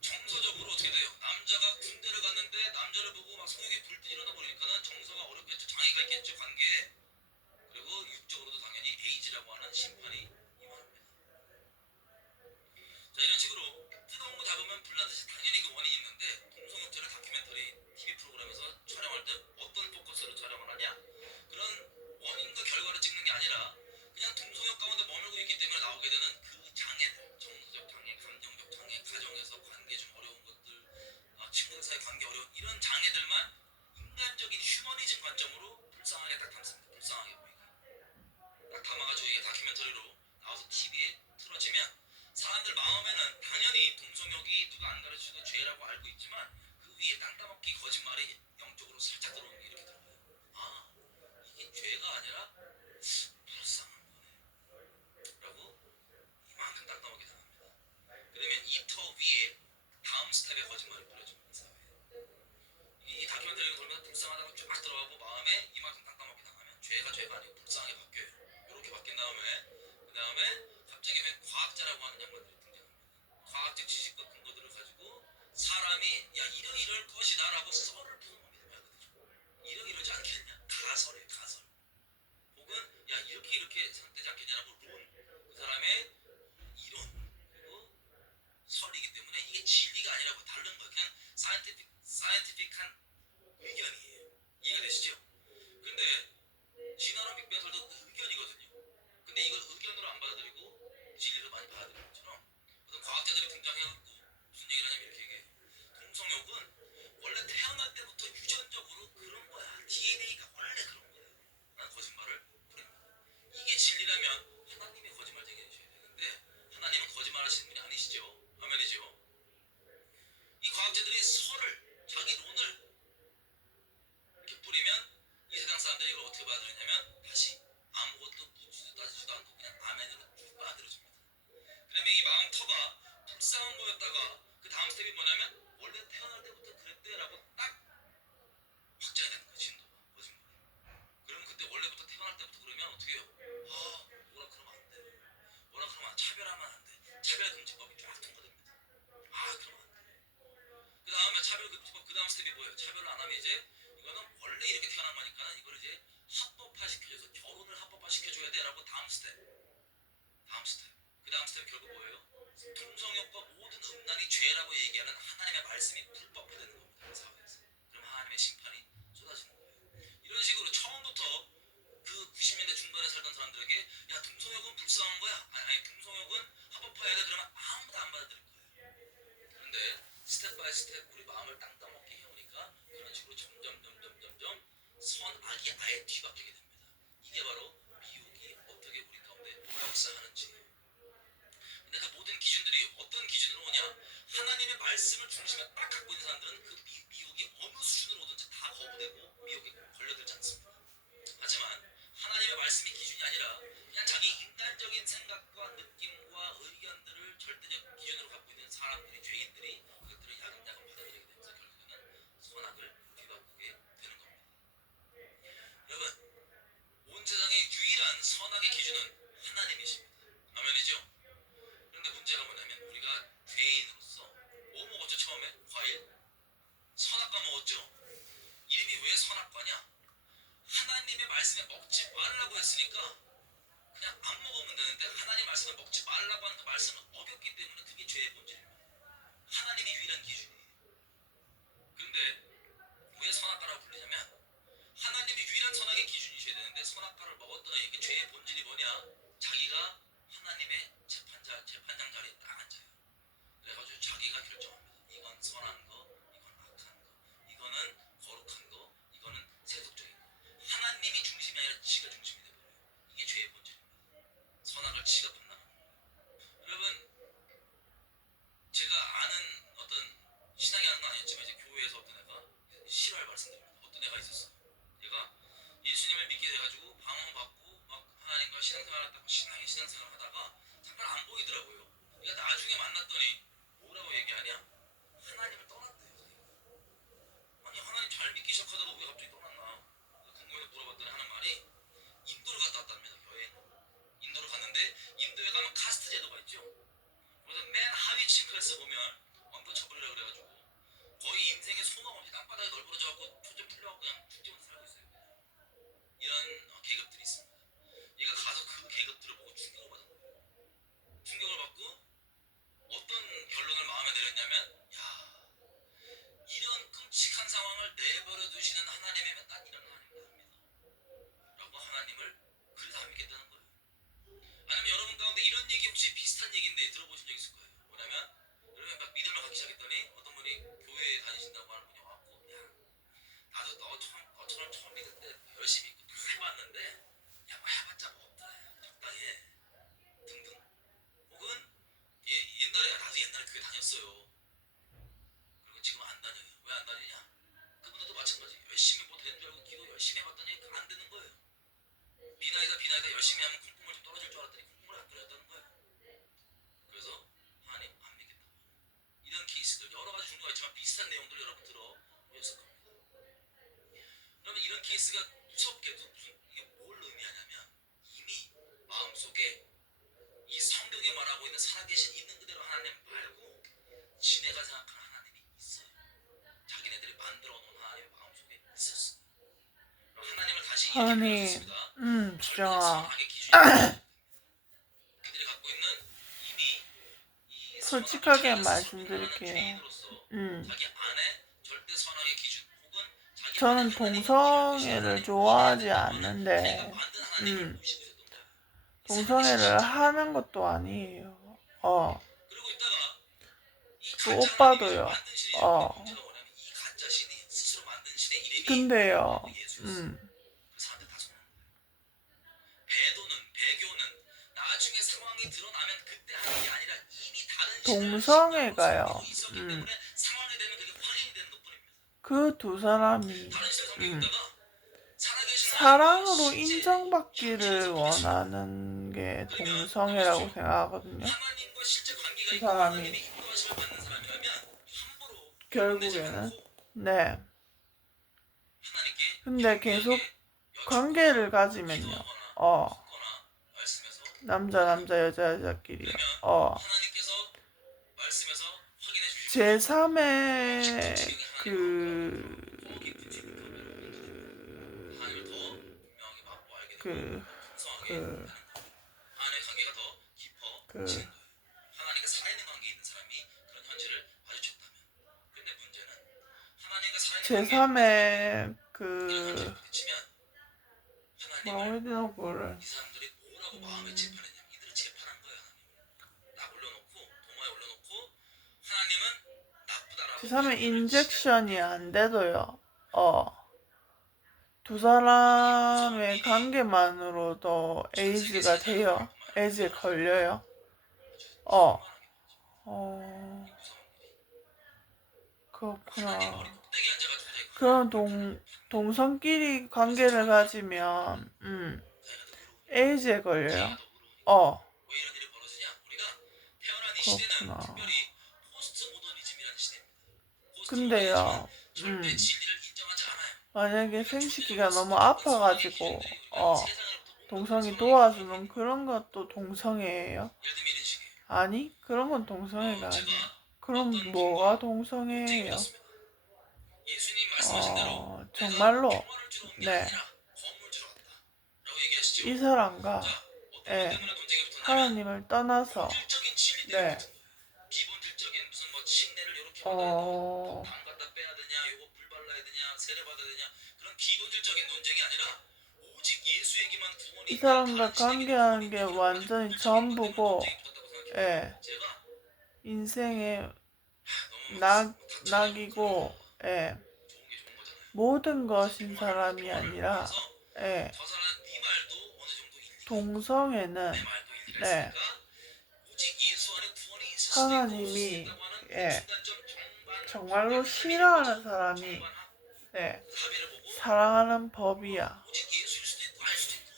정서적으로 어떻게 돼요? 남자가 군대를 갔는데 남자를 보고 막 성욕이 불끈 일어나 버리니까는 정서가 어렵겠죠. 장애가 있겠죠. 관계에. 그리고 육적으로도 당연히 에이즈라고 하는 심판이 임합니다. 자, 이런 식으로 뜨거운 거 잡으면 불나듯이 당연히 그 원인이 있는데 동성육자를 다큐멘터리 TV 프로그램에서 촬영할 때 어떤 포커스로 촬영을 하냐? 그런 원인과 결과를 찍는 게 아니라 그냥 동성역 가운데 머물고 있기 때문에 나오게 되는 그 장애들, 정서적 장애, 감정적 장애, 가정에서 관계 좀 어려운 것들, 친구들 사이 관계 어려운 이런 장애들만 인간적인 휴머니즘 관점으로 불쌍하게 딱 담습니다. 불쌍하게 보이게. 딱 담아가지고 이게 다큐멘터리로 나와서 TV에 틀어지면 사람들 마음에는 당연히 동성욕이 누가 안 가르쳐도 죄라고 알고 있지만 그 위에 땅 따먹기 거짓말이 영적으로 살짝 들어오는 게 이렇게 들어가요. 아, 이게 죄가 아니라 불쌍한 거네 라고 이만큼 땅 따먹게 당합니다. 그러면 이 터 위에 다음 스텝의 거짓말이 뿌려집니다. 사회에. 이 다큐멘터리가 돌면서 불쌍하다고 쫙 들어가고 마음에 이만큼 땅 따먹게 당하면 죄가 아니고 불쌍하게 바뀌어요. 이렇게 바뀐 다음에 그 다음에 갑자기 왜 과학자라고 하는 양반들이 등장합니다. 과학적 지식과 근거들을 가지고 사람이 야 이럴 것이다 라고 썰을 푸는 겁니다. 말 그대로. 이러지 않겠냐? 가설이에요. 가설. 혹은 야 이렇게 생각되지 않겠냐라고 론. 그 사람의 이론. 그리고 설이기 때문에 이게 진리가 아니라고 다른 거예요. 그냥 사이언티픽한 의견이에요. 이해가 되시죠? 근데 진화론 빅뱅설도 의견이거든요. 근데 이걸 의견으로 안 받아들이고 진리로 많이 받아들이는 것처럼 어떤 과학자들이 등장해갖고 무슨 얘기를 하냐면 이렇게 얘기해요. 동성욕은 원래 태어날 때부터 유전적으로 그런 거야. DNA가 원래 그런 거야. 라는 거짓말을 부립니다. 이게 진리라면 하나님의 거짓말쟁이 되셔야 되는데 하나님은 거짓말하시는 분이 아니시죠. 아멘이죠. 이 과학자들이 설을 자기 론을 이렇게 뿌리면 이 세상 사람들이 이걸 어떻게 받아들이냐면 다시 아무것도 묻지도 따지지도 않고 그냥 아멘으로 쭉 받아들여집니다. 그러면 이 마음 터가 불쌍한 거였다가 그 다음 스텝이 뭐냐면 원래 태어날 때부터 그랬대 라고 딱 확정이 되는 거예요. 진도가 거짓말이. 그러면 그때 원래부터 태어날 때부터 그러면 어떻게 해요? 뭐라 그러면 안 돼. 뭐라 그러면 차별하면 안 돼. 차별금지법이 쫙 통과됩니다. 그러면 안 돼. 그 다음에 차별금지법 그 다음 스텝이 뭐예요? 차별을 안 하면 이제 이거는 원래 이렇게 태어난 거니까 이걸 이제 합법화시켜줘서 결혼을 합법화시켜줘야 돼 라고 다음 스텝. 그 다음 스텝 결국 뭐예요? 동성욕과 모든 음란이 죄라고 얘기하는 하나님의 말씀이 불법화되는 겁니다. 사회에서. 그럼 하나님의 심판이 쏟아지는 거예요. 이런 식으로 처음부터 그 90년대 중반에 살던 사람들에게 야 선악이 아예 뒤바뀌게 됩니다. 이게 바로 미혹이 어떻게 우리 가운데 역사하는지. 근데 그 모든 기준들이 어떤 기준으로 오냐? 하나님의 말씀을 중심에 딱 갖고 있는 사람들은 그 미혹이 어느 수준으로 오든지 다 거부되고 미혹에 걸려들지 않습니다. 하지만 하나님의 말씀이 기준이 아니라 그냥 자기 인간적인 생각과 느낌과 의견들을 절대적 기준으로 갖고 있는 사람들이, 죄인들이 그것들을 야금야금 받아들이게 되면서 결국에는 선악을 뒤바꾸게 되는 겁니다. 여러분, 온 세상의 유일한 선악의 기준은 하나님이십니다. 아멘이죠? 그런데 문제가 뭐냐면 우리가 죄인으로서 뭐 먹었죠? 처음에 과일? 선악과 먹었죠? 이름이 왜 선악과냐? 하나님의 말씀에 먹지 말라고 했으니까 그냥 안 먹으면 되는데, 하나님 말씀에 먹지 말라고 하는 그 말씀은 어겼기 때문에 그게 죄의 본질입니다. 하나님이 유일한 기준이에요. 그런데 왜 선악과라고 불리냐면 하나님이 유일한 선악의 기준이셔야 되는데 선악과를 먹었던 이게 죄의 본질이 뭐냐? 자기가 하나님의 재판장 자리에 딱 앉아요. 그래가지고 자기가 결정합니다. 이건 선한 거, 이건 악한 거, 이거는 거룩한 거, 이거는 세속적인 거. 하나님이 중심이 아니라 지가 중심이 돼버려요. 이게 죄의 본질입니다. 선악을 지가 판단하는 거예요. 여러분, 제가 아는 어떤 신앙이 하는 건 아니었지만 이제 교회에서 어떤 애가 실화를 말씀드립니다. 어떤 애가 있었어요. 얘가 예수님을 믿게 돼가지고 방언 받고 막 하나님과 신앙생활 하다가 신앙의 신앙생활 하다가 잠깐 안 보이더라고요. 그러니까 나중에 만났더니 뭐라고 얘기하냐? 하나님을 떠났대요. 자기가. 아니 하나님 잘 믿기 시작하다가 왜 갑자기 떠났나? 궁금해서 물어봤더니 하는 말이 인도를 갔다 왔답니다. 여행. 인도를 갔는데 인도에 가면 카스트 제도가 있죠. 그래서 맨 하위층 클래스 보면 언터처블이라고 그래가지고 거의 인생의 소망 없이 땅바닥에 널브러져갖고 초점 풀려갖고 그냥 죽지만 살고 있어요. 이런 계급들이 있습니다. 얘가 가서 그 계급들을 보고 충격을 받은 거예요. 충격을 받고 어떤 결론을 마음에 내렸냐면, 야, 이런 끔찍한 상황을 내버려 두시는 하나님이면 난 이런 하나님을 합니다 라고 하나님을 그래서 안 믿겠다는 거예요. 아니면 여러분 가운데 이런 얘기 혹시 비슷한 얘기인데 들어보신 적 있을 거예요. 뭐냐면 여러분 막 믿음을 갖기 시작했더니 어떤 분이 교회에 다니신다고 하는 분이 와갖고, 야, 나도 너처럼 처음 믿을 때 열심히 있고 다 해봤는데 야, 뭐 해봤자 뭐 없다, 적당히 해 등등. 혹은 옛날에 나도 옛날에 교회 다녔어요. 그리고 지금 안 다녀요. 왜 안 다니냐? 그분들도 마찬가지. 열심히 뭐 되는 줄 알고 기도 열심히 해봤더니 안 되는 거예요. 비나이다 열심히 하면 콩고물 좀 떨어질 줄 알았더니 콩고물이 안 떨어졌다는 거예요. 그래서 하나님 안 믿겠다고. 이런 케이스들 여러 가지 종류가 있지만 비슷한 내용들 여러분 들어보셨을 겁니다. 그러면 이런 케이스가 무섭게도 이게 뭘 의미하냐면 이미 마음속에 이 성경에 말하고 있는 살아계신 있는 그대로 하나님 말고 지네가 생각하는 하나님이 있어요. 자기네들이 만들어 놓은 하나님의 마음속에 있었어. 하나님을 다시 하나님, 절대 주정아. 선악의 기준이 그들이 갖고 있는 이미 이 솔직하게 선악을 말씀드릴게요. 죄인으로서 음. 자기 안에 절대 선악의 기준 혹은 자기 저는 안에 하나님이 동성애를 하나님이 좋아하지 자기가 않는데, 만든 하나님을 무시고 있었던 거예요. 동성애를 하는 것도 아니에요. 그리고 있다가 이 그 가짜 오빠도요. 하나님이 만든 신이죠. 문제가 뭐냐면 이 가짜 신이 스스로 만든 신의 이름이 근데요, 예수였어요. 그 사람들 다 속는 거예요. 배교는 나중에 상황이 드러나면 그때 하는 게 아니라 이미 다른 동성애가요. 신을 있었기 때문에 상황이 되면 그게 확인이 되는 것뿐입니다. 그 두 사람이 다른 신을 섬기고 있다가 살아계신 사랑으로 하나님과 실제 인정받기를 원하는 게 동성애라고 생각하거든요. 하나님과 실제 관계가 그 있고 사람이 하나님의 인도하심을 받는 사람이라면 함부로 결국에는 네. 하나님께 근데 계속 관계를 가지면요. 남자 여자끼리요. 하나님께서 말씀에서 확인해 주시고 제3의 하나님을 더 분명하게 받고 알게 되고 그 풍성하게 하나님의 관계가 더 깊어지는 거예요. 하나님과 살아있는 관계에 있는 사람이 그런 현실을 마주쳤다면. 근데 문제는 하나님과 살아있는 제3의 관계에 부딪히면 뭐라고 해야 되나 그거를 이 사람들이 뭐라고 마음에 재판했냐면 이들을 재판한 거예요. 하나님 나 올려놓고 도마에 올려놓고 하나님은 나쁘다라고 제3의 인젝션이 안 돼도요. 두 사람의 관계만으로도 에이즈가 돼요? 에이즈에 걸려요? 어, 어, 그렇구나. 꼭대기 앉아가지고 내가 그럼 동성끼리 관계를 가지면, 에이즈에 걸려요? 어, 왜 이런 일이 벌어지냐? 우리가 태어난 이 시대는 그렇구나. 특별히 포스트 모더니즘이라는 시대입니다. 포스트 근데요, 모더니즘은 절대 진리를 인정하지 않아요. 만약에 생식기가 너무 아파가지고, 동성이 도와주는 그런 것도 동성애예요? 예를 들면 이런 식이에요. 아니, 그런 건 동성애가 제가 아니야. 그럼 어떤 뭐가 굉장히 동성애예요? 믿었습니다. 예수님 말씀하신 대로 정말로, 내가 평화를 주러 온 게 네, 아니라 검을 주러 왔다 라고 얘기하시죠. 이 사람과, 자, 어떤 것 예, 때문에 논쟁이 붙었냐면 하나님을 떠나서, 본질적인 진리 때문에 네, 붙은 거예요. 기본질적인 무슨 뭐 식내를 이렇게 받아야 되냐, 어, 방 갖다 빼야 되냐, 요거 물 발라야 되냐, 세례 받아야 되냐, 그런 기본질적인 논쟁이 아니라 오직 예수에게만 구원이 이 있다, 사람과 다른 신에게는 관계하는 구원이 게 없다라고 하는 완전히 본질적인 것 때문에 전부고, 논쟁이 붙었다고 생각해요. 예, 제가 인생의 너무 막 닥쳐가지고 낙이고, 예, 좋은 게 좋은 거잖아요. 모든 것인 평화를 사람이 아니라, 위해서 예, 저 사람 네 말도 어느 정도 일리가 있고 동성애는, 내 말도 일리가 네, 있으니까 오직 예수 안에 구원이 있을 수도 있고 없을 수도 하나님이, 있다고 하는 그 예, 중간점 정말로 합의를 싫어하는 보고 사람이, 네, 합의를 보고 사랑하는 법이야. 오직 예수일 수도 있고 알 수도 있고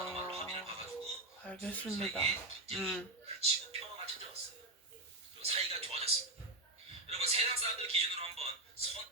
라는 말로 합의를 봐가지고 둘 알겠습니다. 사이에 분쟁이 그치고 평화가 찾아왔어요. 그리고 사이가 좋아졌습니다. 여러분 세상 사람들 기준으로 한번 선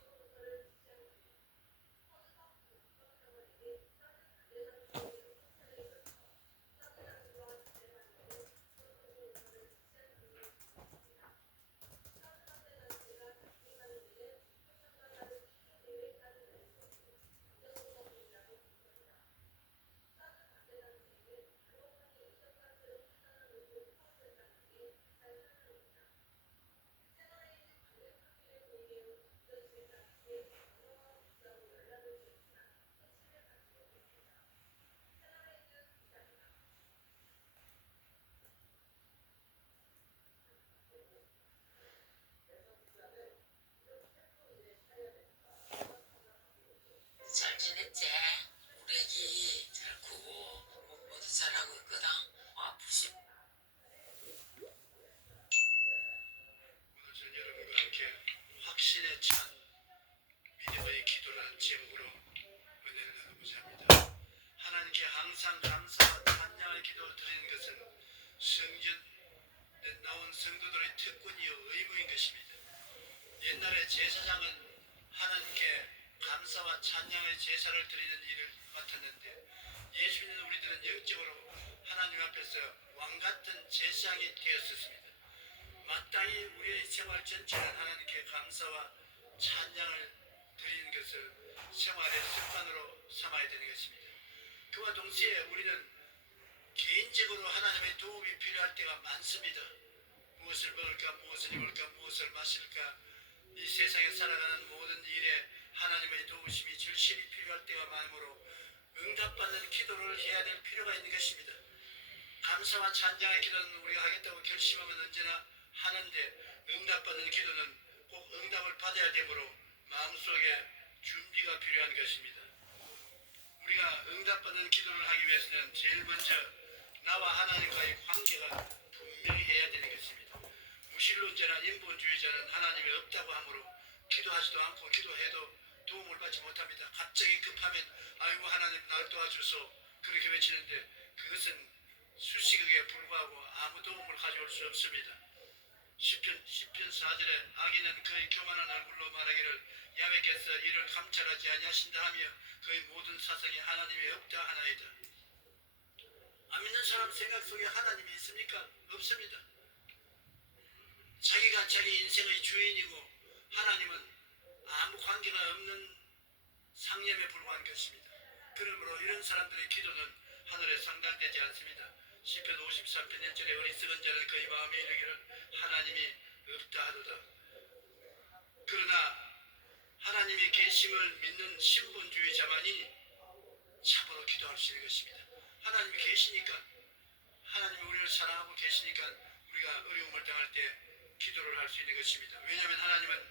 잘 지냈지? 우리 애기 잘 크고 공부도 잘하고 있거든. 아프시 오늘 전 여러분과 함께 확신에 찬 믿음의 기도라는 제목으로 은혜를 나누고자 합니다. 하나님께 항상 감사와 찬양의 기도를 드리는 것은 성전에 나온 성도들의 특권이요 의무인 것입니다. 옛날에 제사장은 하나님께 감사와 찬양의 제사를 드리는 일을 맡았는데 예수 믿는 우리들은 영적으로 하나님 앞에서 왕같은 제사장이 되었습니다. 마땅히 우리의 생활 전체는 하나님께 감사와 찬양을 드리는 것을 생활의 습관으로 삼아야 되는 것입니다. 그와 동시에 우리는 개인적으로 하나님의 도움이 필요할 때가 많습니다. 무엇을 먹을까, 무엇을 입을까, 무엇을 마실까, 이 세상에 살아가는 모든 일에 하나님의 도우심이 절실히 필요할 때가 많으므로 응답받는 기도를 해야 될 필요가 있는 것입니다. 감사와 찬양의 기도는 우리가 하겠다고 결심하면 언제나 하는데 응답받는 기도는 꼭 응답을 받아야 되므로 마음속에 준비가 필요한 것입니다. 우리가 응답받는 기도를 하기 위해서는 제일 먼저 나와 하나님과의 관계가 분명히 해야 되는 것입니다. 무신론자나 인본주의자는 하나님이 없다고 하므로 기도하지도 않고 기도해도 도움을 받지 못합니다. 갑자기 급하면 아이고 하나님 날 도와주소 그렇게 외치는데 그것은 수식어에 불과하고 아무 도움을 가져올 수 없습니다. 시편 4절에 악인은 그의 교만한 얼굴로 말하기를 야훼께서 이를 감찰하지 아니하신다 하며 그의 모든 사상에 하나님이 없다 하나이다. 안 믿는 사람 생각 속에 하나님이 있습니까? 없습니다. 자기가 자기 인생의 주인이고 하나님은 아무 관계가 없는 상념에 불과한 것입니다. 그러므로 이런 사람들의 기도는 하늘에 상달되지 않습니다. 시편 53편 1절에 어리석은 자는 그의 마음에 이르기를 하나님이 없다 하도다. 그러나 하나님의 계심을 믿는 신본주의자만이 참으로 기도할 수 있는 것입니다. 하나님이 계시니까, 하나님이 우리를 사랑하고 계시니까 우리가 어려움을 당할 때 기도를 할 수 있는 것입니다. 왜냐하면 하나님은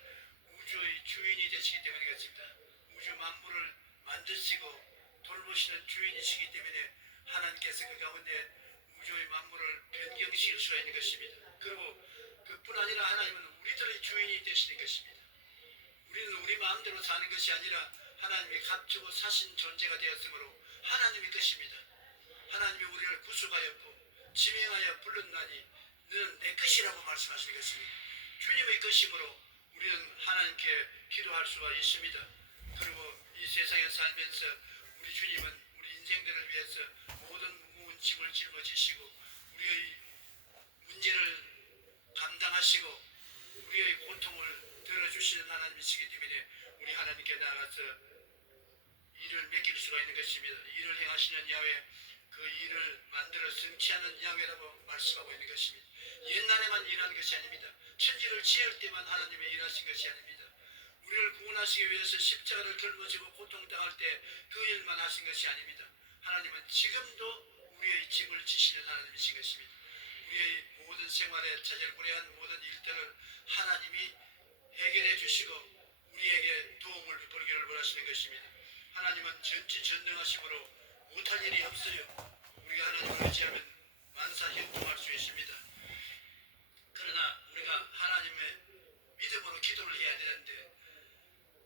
우주의 주인이 되시기 때문이겠습니다. 우주 만물을 만드신 만드시고 돌보시는 주인이시기 때문에 하나님께서 그 가운데 우주의 만물을 변경시킬 수가 있는 것입니다. 그리고 그뿐 아니라 하나님은 우리들의 주인이 되시는 것입니다. 우리는 우리 마음대로 사는 것이 아니라 하나님이 값주고 사신 존재가 되었으므로 하나님의 것입니다. 하나님이 우리를 구속하였고 지명하여 불렀나니 너는 내 것이라고 말씀하시는 것입니다. 주님의 것이므로 우리는 하나님께 기도할 수가 있습니다. 그리고 이 세상에 살면서 우리 주님은 우리 인생들을 위해서 모든 무거운 짐을 짊어지시고 우리의 문제를 감당하시고 우리의 고통을 들어주시는 하나님이시기 때문에 우리 하나님께 나가서 일을 맡길 수가 있는 것입니다. 일을 행하시는 야훼, 그 일을 만들어 성취하는 야훼라고 말씀하고 있는 것입니다. 옛날에만 일한 것이 아닙니다. 천지를 지을 때만 하나님이 일하신 것이 아닙니다. 우리를 구원하시기 위해서 십자가를 짊어지고 고통당할 때 그 일만 하신 것이 아닙니다. 하나님은 지금도 우리의 짐을 지시는 하나님이신 것입니다. 우리의 모든 생활에 자잘구레한 모든 일들을 하나님이 해결해 주시고 우리에게 도움을 벌기를 원하시는 것입니다. 하나님은 전지전능하심으로 못할 일이 없어요. 우리가 하나님을 의지하면 만사형통할 수 있습니다. 그러나 우리가 하나님의 믿음으로 기도를 해야 되는데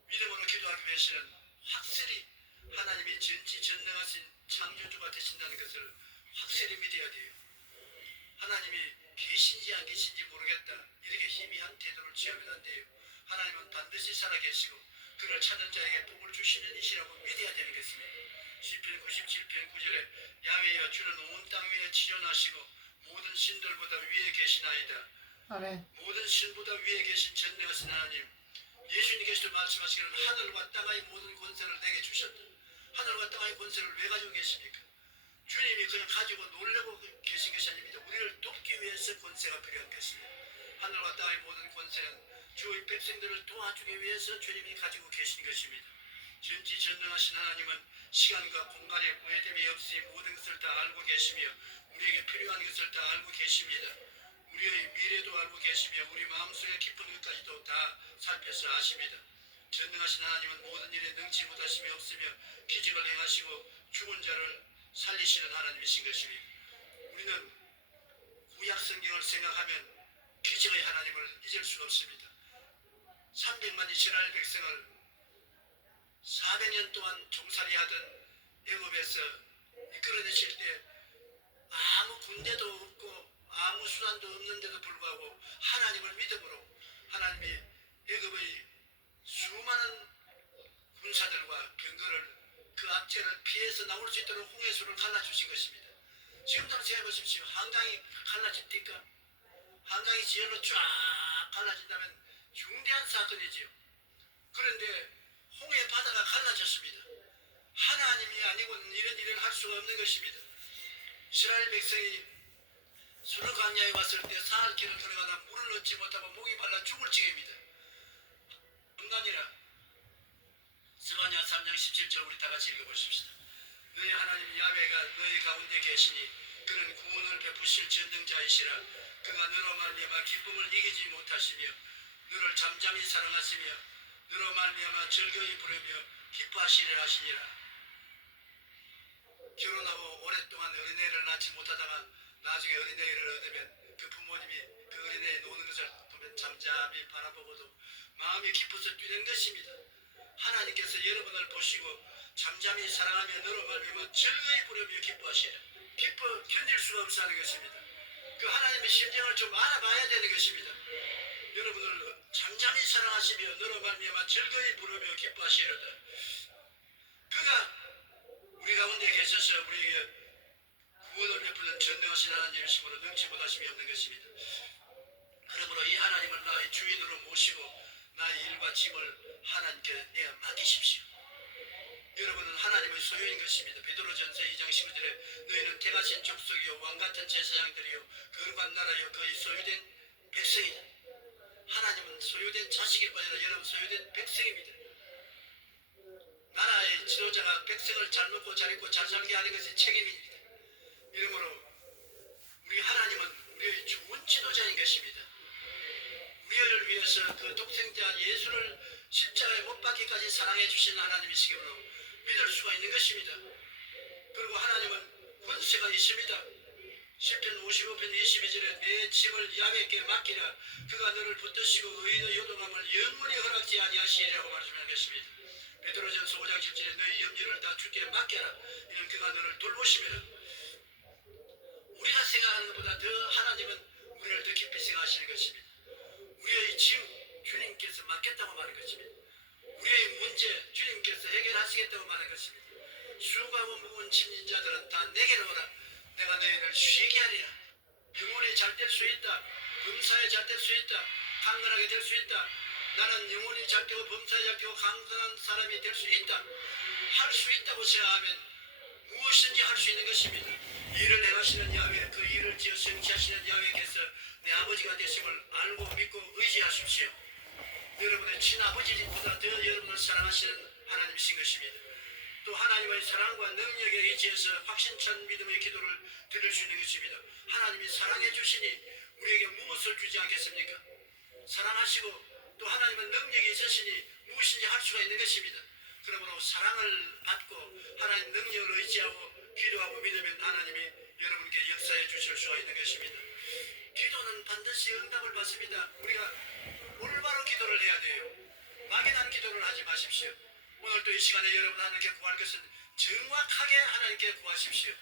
믿음으로 기도하기 위해서는 확실히 하나님이 전지전능하신 창조주가 되신다는 것을 확실히 믿어야 돼요. 하나님이 계신지 안 계신지 모르겠다 이렇게 희미한 태도를 취하면 안 돼요. 하나님은 반드시 살아계시고 그를 찾는 자에게 복을 주시는 이시라고 믿어야 되는 것입니다. 시편 97편 9절에 야훼여 주는 온 땅 위에 치존하시고 모든 신들보다 위에 계시나이다. 아멘. 모든 신보다 위에 계신 전능하신 하나님, 예수님께서도 말씀하시기를 하늘과 땅의 모든 권세를 내게 주셨다. 하늘과 땅의 권세를 왜 가지고 계십니까? 주님이 그냥 가지고 놀려고 계신 것이 아닙니다. 우리를 돕기 위해서 권세가 필요한 것입니다. 하늘과 땅의 모든 권세는 주의 백성들을 도와주기 위해서 주님이 가지고 계신 것입니다. 전지전능하신 하나님은 시간과 공간에 구애됨이 없이 모든 것을 다 알고 계시며 우리에게 필요한 것을 다 알고 계십니다. 우리의 미래도 알고 계시며 우리 마음속의 깊은 것까지도 다 살펴서 아십니다. 전능하신 하나님은 모든 일에 능치 못하심이 없으며 기적을 행하시고 죽은 자를 살리시는 하나님이신 것입니다. 우리는 구약 성경을 생각하면 기적의 하나님을 잊을 수가 없습니다. 300만 이스라엘 백성을 400년 동안 종살이하던 애굽에서 이끌어내실 때 아무 군대도 없고 아무 수단도 없는데도 불구하고 하나님을 믿음으로 하나님이 애굽의 수많은 군사들과 병거를 그 압제를 피해서 나올 수 있도록 홍해수를 갈라주신 것입니다. 지금도 생각해 보십시오. 한강이 갈라집니까? 한강이 지열로 쫙 갈라진다면 중대한 사건이지요. 그런데 홍해 바다가 갈라졌습니다. 하나님이 아니고는 이런 일을 할 수가 없는 것입니다. 이스라엘 백성이 수르 광야에 왔을 때 사흘 길을 걸어가다 물을 얻지 못하고 목이 말라 죽을 지경입니다. 음란이라 스바냐 3장 17절 우리 다 같이 읽어보십시다. 너희 하나님 야훼가 너희 가운데 계시니 그는 구원을 베푸실 전능자이시라. 그가 너로 말미암아 기쁨을 이기지 못하시며 너를 잠잠히 사랑하시며 너로 말미암아 즐거이 부르며 기뻐하시리라 하시니라. 결혼하고 오랫동안 어린애를 낳지 못하다가 나중에 어린애를 얻으면 그 부모님이 그 어린애 노는 것을 보면 잠잠히 바라보고도 마음이 기뻐서 뛰는 것입니다. 하나님께서 여러분을 보시고 잠잠히 사랑하며 너로 말미암아 즐거이 부르며 기뻐하시라. 기뻐 견딜 수가 없어 하는 것입니다. 그 하나님의 심정을 좀 알아봐야 되는 것입니다. 여러분을 잠잠히 사랑하시며 너로 말미암아 즐거이 부르며 기뻐하시려다. 그가 우리 가운데 계셔서 우리에게 구원을 베푸는 전능하신 하나님이시므로 능치 못하심이 없는 것입니다. 그러므로 이 하나님을 나의 주인으로 모시고 나의 일과 짐을 하나님께 내어 맡기십시오. 여러분은 하나님의 소유인 것입니다. 베드로전서 2장 19절에 너희는 택하신 족속이요 왕같은 제사장들이요 거룩한 나라요 거의 소유된 백성이다. 하나님은 소유된 자식일 뿐 아니라 여러분 소유된 백성입니다. 나라의 지도자가 백성을 잘 먹고 잘 입고 잘 살게 하는 것이 책임입니다. 이러므로 우리 하나님은 우리의 좋은 지도자인 것입니다. 우리를 위해서 그 독생자 예수를 십자가에 못 박기까지 사랑해 주신 하나님이시기로 믿을 수가 있는 것입니다. 그리고 하나님은 권세가 있습니다. 10편 55편 22절에 내 짐을 야훼께 맡기라. 그가 너를 붙드시고 의인의 요동함을 영원히 허락지 아니하시리라고 말씀한 것입니다. 베드로전서 5장 7절에 너희 염려를 다 주께 맡겨라. 이는 그가 너를 돌보심이라. 우리가 생각하는 것보다 더 하나님은 우리를 더 깊이 생각하시는 것입니다. 우리의 짐 주님께서 맡겠다고 말하는 것입니다. 우리의 문제 주님께서 해결하시겠다고 말하는 것입니다. 수고하고 무거운 짐진 자들은 다 내게로 오라. 내가 너희를 쉬게 하리라. 영혼이 잘 될 수 있다. 범사에 잘 될 수 있다. 강건하게 될 수 있다. 나는 영혼이 잘 되고 범사에 잘 되고 강건한 사람이 될 수 있다. 할 수 있다고 생각하면 무엇인지 할 수 있는 것입니다. 일을 행하시는 야훼, 그 일을 지어 성취하시는 야훼께서 내 아버지가 되심을 알고 믿고 의지하십시오. 여러분의 친아버지보다 더 여러분을 사랑하시는 하나님이신 것입니다. 또 하나님의 사랑과 능력에 의지해서 확신찬 믿음의 기도를 드릴 수 있는 것입니다. 하나님이 사랑해 주시니 우리에게 무엇을 주지 않겠습니까? 사랑하시고 또 하나님은 능력이 있으시니 무엇인지 할 수가 있는 것입니다. 그러므로 사랑을 받고 하나님 능력을 의지하고 기도하고 믿으면 하나님이 여러분께 역사해 주실 수가 있는 것입니다. 기도는 반드시 응답을 받습니다. 우리가 올바로 기도를 해야 돼요. 막연한 기도를 하지 마십시오. 오늘도 이 시간에 여러분 하나님께 구할 것은 정확하게 하나님께 구하십시오.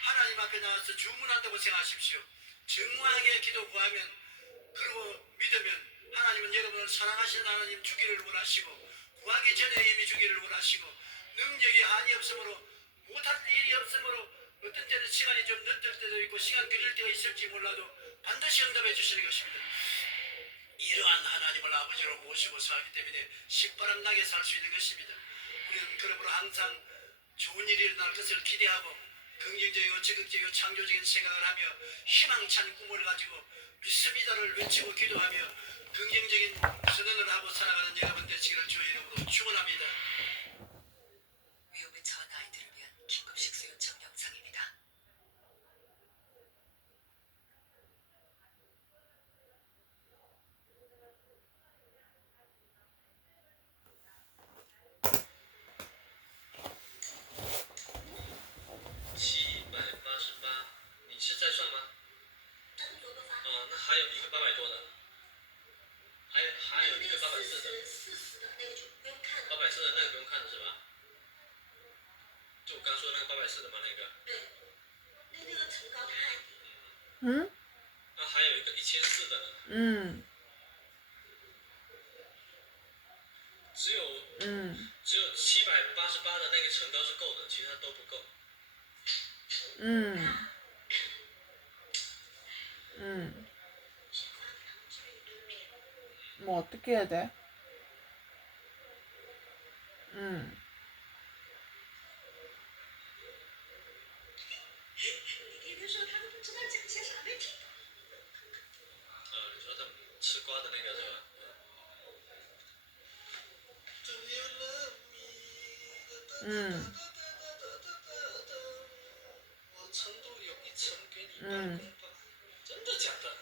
하나님 앞에 나와서 주문한다고 생각하십시오. 정확하게 기도 구하면 그리고 믿으면 하나님은 여러분을 사랑하시는 하나님 주기를 원하시고 구하기 전에 이미 주기를 원하시고 능력이 한이 없으므로 못할 일이 없으므로 어떤 때는 시간이 좀 늦을 때도 있고 시간 걸릴 때가 있을지 몰라도 반드시 응답해 주시는 것입니다. 이러한 하나님을 아버지로 모시고 살기 때문에 신바람 나게 살 수 있는 것입니다. 우리는 그러므로 항상 좋은 일이 일어날 것을 기대하고 긍정적이고 적극적이고 창조적인 생각을 하며 희망찬 꿈을 가지고 믿습니다를 외치고 기도하며 긍정적인 선언을 하고 살아가는 여러분 되시기를 주의 이름으로 축원합니다. 위험에 처한 아이들을 위한 긴급 식수 요청 영상입니다.你是在算吗？哦，那还有一个800多的，还有一个840的40的那个就不用看了。 ，840的那个不用看了是吧？就我刚说的那个840的吗？那个。对，那个层高太低。응? 那还有一个1400的呢， 응. 只有788的那个层高是够的，其他都不够。 응. 뭐 어떻게 해야 돼? 응. 你别说，他都不知道讲些啥没听懂。你说他吃瓜的那个是吧？응. 我成都有一层给你办公吧？真的假的？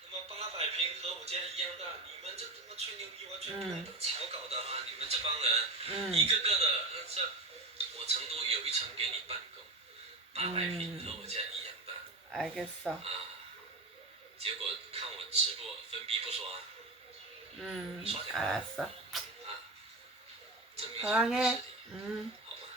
他妈800平和我家一样大，你们这他妈吹牛逼完全不懂草稿的吗？你们这帮人，一个个的，我成都有一层给你办公，800平和我家一样大。 알겠어. 结果看我直播分逼不刷， 알았어. 证明 사랑해. 好吗？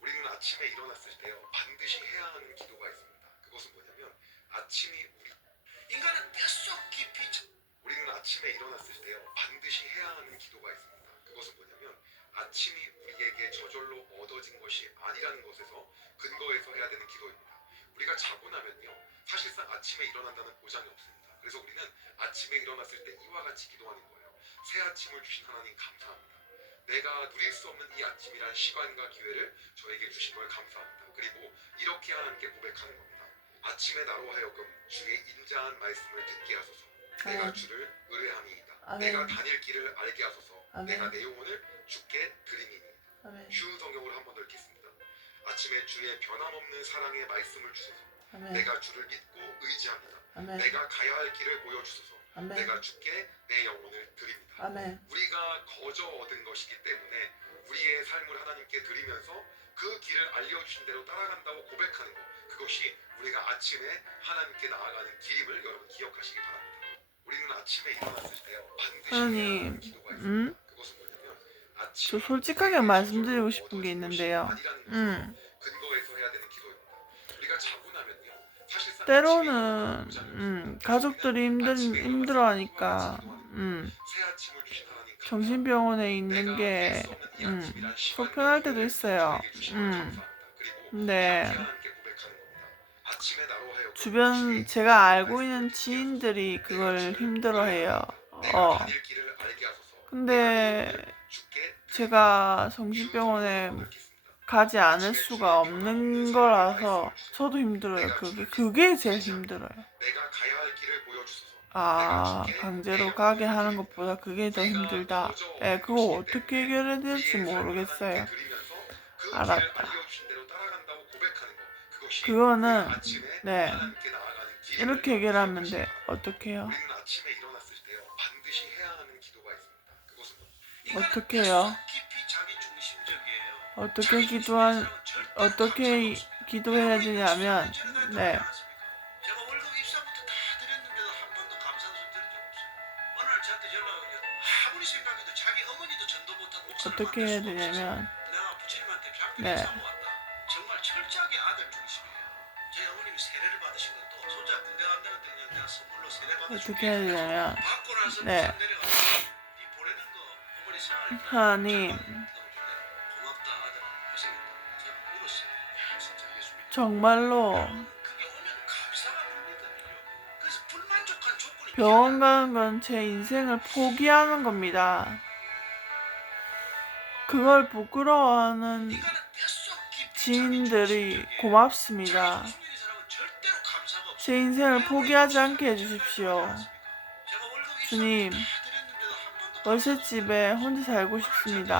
우리는 아침에 일어났을 때요 반드시 해야 하는 기도가 있습니다. 그것은 뭐냐면 아침이 인간은 뼛속 깊이 우리는 아침에 일어났을 때요 반드시 해야 하는 기도가 있습니다. 그것은 뭐냐면 아침이 우리에게 저절로 얻어진 것이 아니라는 것에서 근거해서 해야 되는 기도입니다. 우리가 자고 나면요 사실상 아침에 일어난다는 보장이 없습니다. 그래서 우리는 아침에 일어났을 때 이와 같이 기도하는 거예요. 새 아침을 주신 하나님 감사합니다. 내가 누릴 수 없는 이 아침이란 시간과 기회를 저에게 주신 걸 감사합니다. 그리고 이렇게 하나님께 고백하는 겁니다. 아침에 나로 하여금 주의 인자한 말씀을 듣게 하소서. 내가 주를 의뢰함이이다. 내가 다닐 길을 알게 하소서. 내가 내 영혼을 주께 드리니이다. 휴 아침에 주의 변함없는 사랑의 말씀을 주소서. 아멘. 내가 주를 믿고 의지합니다. 아멘. 내가 가야 할 길을 보여주소서. 아멘. 내가 주께 내 영혼을 드립니다. 아멘. 우리가 거저 얻은 것이기 때문에 우리의 삶을 하나님께 드리면서 그 길을 알려주신 대로 따라간다고 고백하는 것, 그것이 우리가 아침에 하나님께 나아가는 길임을 여러분 기억하시기 바랍니다. 우리는 아침에 일어났을 때요 반드시 해야 하는 하나님, 기도가 있습니다. 그것은 뭐냐면 저 아침에 솔직하게 말씀드리고 싶은 게 있는데요. 근거에서 해야 되는 기도입니다. 우리가 자고 나면요 사실상 때로는 가족들이 힘들어하니까 새 아침을 주신 하나님 감사합니다. 정신병원에 있는 게 속편할 때도 있어요. 근데 주변 제가 알고 있는 지인들이 그걸 힘들어해요. 근데 제가 정신병원에 가지 않을 수가 없는 거라서 저도 힘들어요. 그게 제일 힘들어요. 아, 강제로 가게 하는 것보다 그게 더 힘들다. 예, 그거 어떻게 해결해야 될지 모르겠어요. 알았다. 그거는 네, 이렇게 해결하면 돼. 어떻게 해요? 우리는 아침에 일어났을 때요 반드시 해야 하는 기도가 있습니다. 그것은 어떻게 해요? 깊이 자기 중심적이에요. 어떻게 기도해야 되냐면 네. 제가 월급 입사부터 다 드렸는데도 한 번도 감사선 드린 적 없어요. 어느 날 저한테 연락을 해요. 아무리 생각해도 자기 어머니도 전도 못한 목사를 어떻게 만날 해야 수가 없어서 되냐면 내가 부처님한테 네. 장필 인사하고 왔다. 정말 철저하게 아들 중심이에요. 저희 어머님이 세례를 받으신 것도 손자 군대 간다는 데 그냥 내가 선물로 세례 받으신 어떻게 해야 되냐면 받고 나서 네. 부산 내려가서 네 보내는 거 어머니 생활 하나님 고맙다 아들아 고생했다. 제가 울었어요. 진짜 알겠습니다. 정말로 그게 오면 감사가 풀리거든요. 그래서 불만족한 조건이 병원 가는 건 제 인생을 포기하는 겁니다. 그걸 부끄러워하는 인간은 뼛속 깊이 지인들이 고맙습니다. 자기 중심적인 사람은 절대로 감사가 없어요. 제 인생을 포기하지 않게 해주십시오. 제가 월급 주님, 입사부터 다 드렸는데도 한 번도 월세집에 혼자 살고 싶습니다.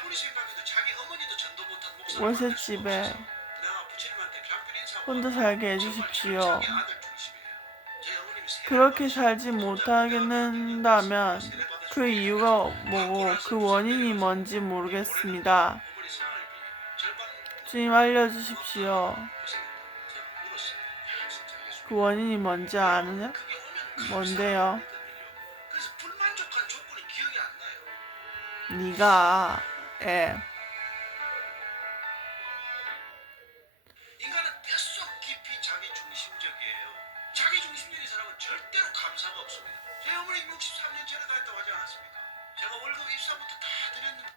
아무리 생각해도 자기 어머니도 전도 못한 목사를 월세집에 만날 수가 없어서 내가 부처님한테 장필 인사하고 혼자 왔다. 살게 정말 해주십시오. 철저하게 아들 중심이에요. 저희 어머님이 세례 그렇게 받으시고 살지 못하겠는다면 세례 받으시고 그 이유가 뭐고 그 원인이 뭔지 모르겠습니다. 어머니 생활비 절반 주님 알려주십시오. 고생했다. 제가 울었어요. 진짜 알겠습니다. 그 원인이 뭔지 아느냐? 그게 오면 뭔데요? 감사가 풀리거든요. 그래서 불만족한 조건이 기억이 안 나요. 네가 인간은 뼛속 깊이 자기 중심적이에요. 자기 중심적인 사람은 절대로 감사가 없습니다. 제 어머니 63년 전에 다 했다고 하지 않았습니까? 제가 월급 입사부터 다 드렸는데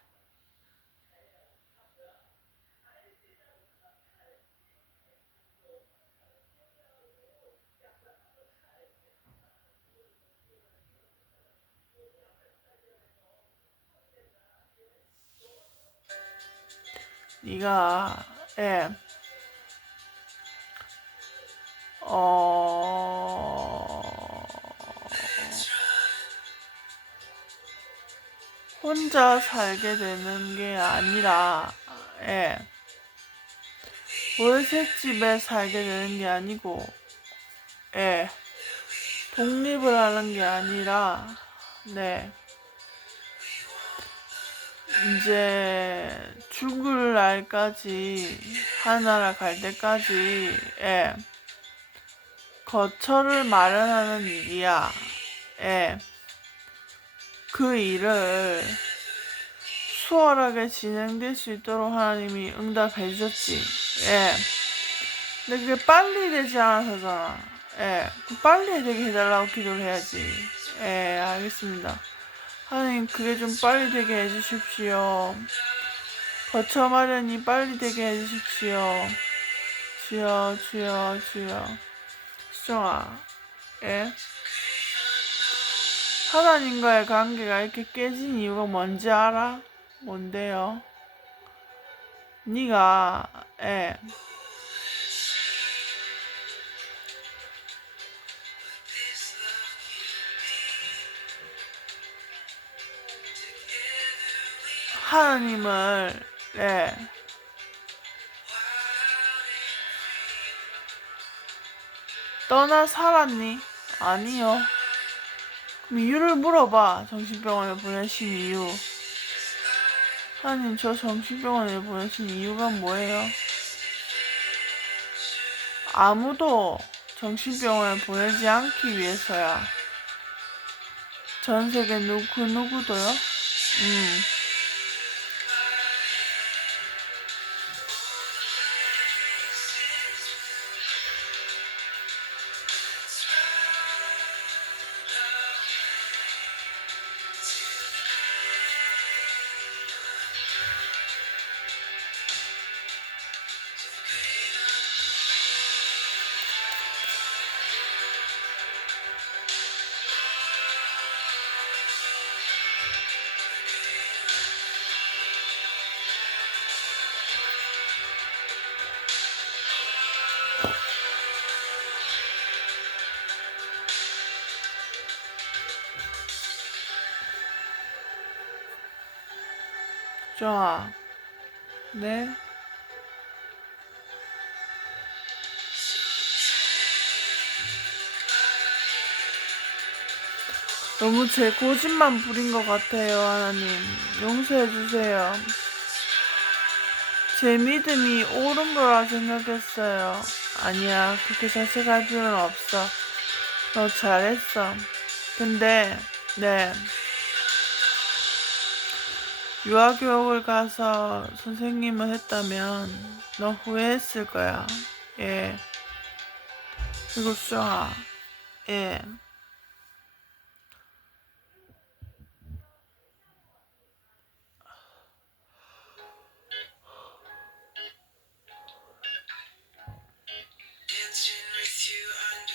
네가 혼자 살게 되는 게 아니라 월세집에 살게 되는 게 아니고 독립을 하는 게 아니라 네. 이제 죽을 날까지 하나라 갈 때까지 거처를 마련하는 일이야. 그 일을 수월하게 진행될 수 있도록 하나님이 응답해 주셨지. 근데 그게 빨리 되지 않아서잖아. 빨리 되게 해달라고 기도를 해야지. 알겠습니다. 하나님, 그게 좀 빨리 되게 해주십시오. 거처 마련이 빨리 되게 해주십시오. 주여, 주여, 주여. 수정아, 하나님과의 관계가 이렇게 깨진 이유가 뭔지 알아? 뭔데요? 네가 하나님을 떠나 살았니? 아니요. 그럼 이유를 물어봐. 정신병원에 보내신 이유. 하나님, 저 정신병원에 보내신 이유가 뭐예요? 아무도 정신병원에 보내지 않기 위해서야. 전 세계 그 누구도요? 좋아. 네? 너무 제 고집만 부린 것 같아요, 하나님. 용서해주세요. 제 믿음이 옳은 거라 생각했어요. 아니야, 그렇게 자책할 필요는 없어. 너 잘했어. 근데, 네. 유아교육을 가서 선생님을 했다면, 너 후회했을 거야. 예. 그리고 수아, 예. Dancing with you under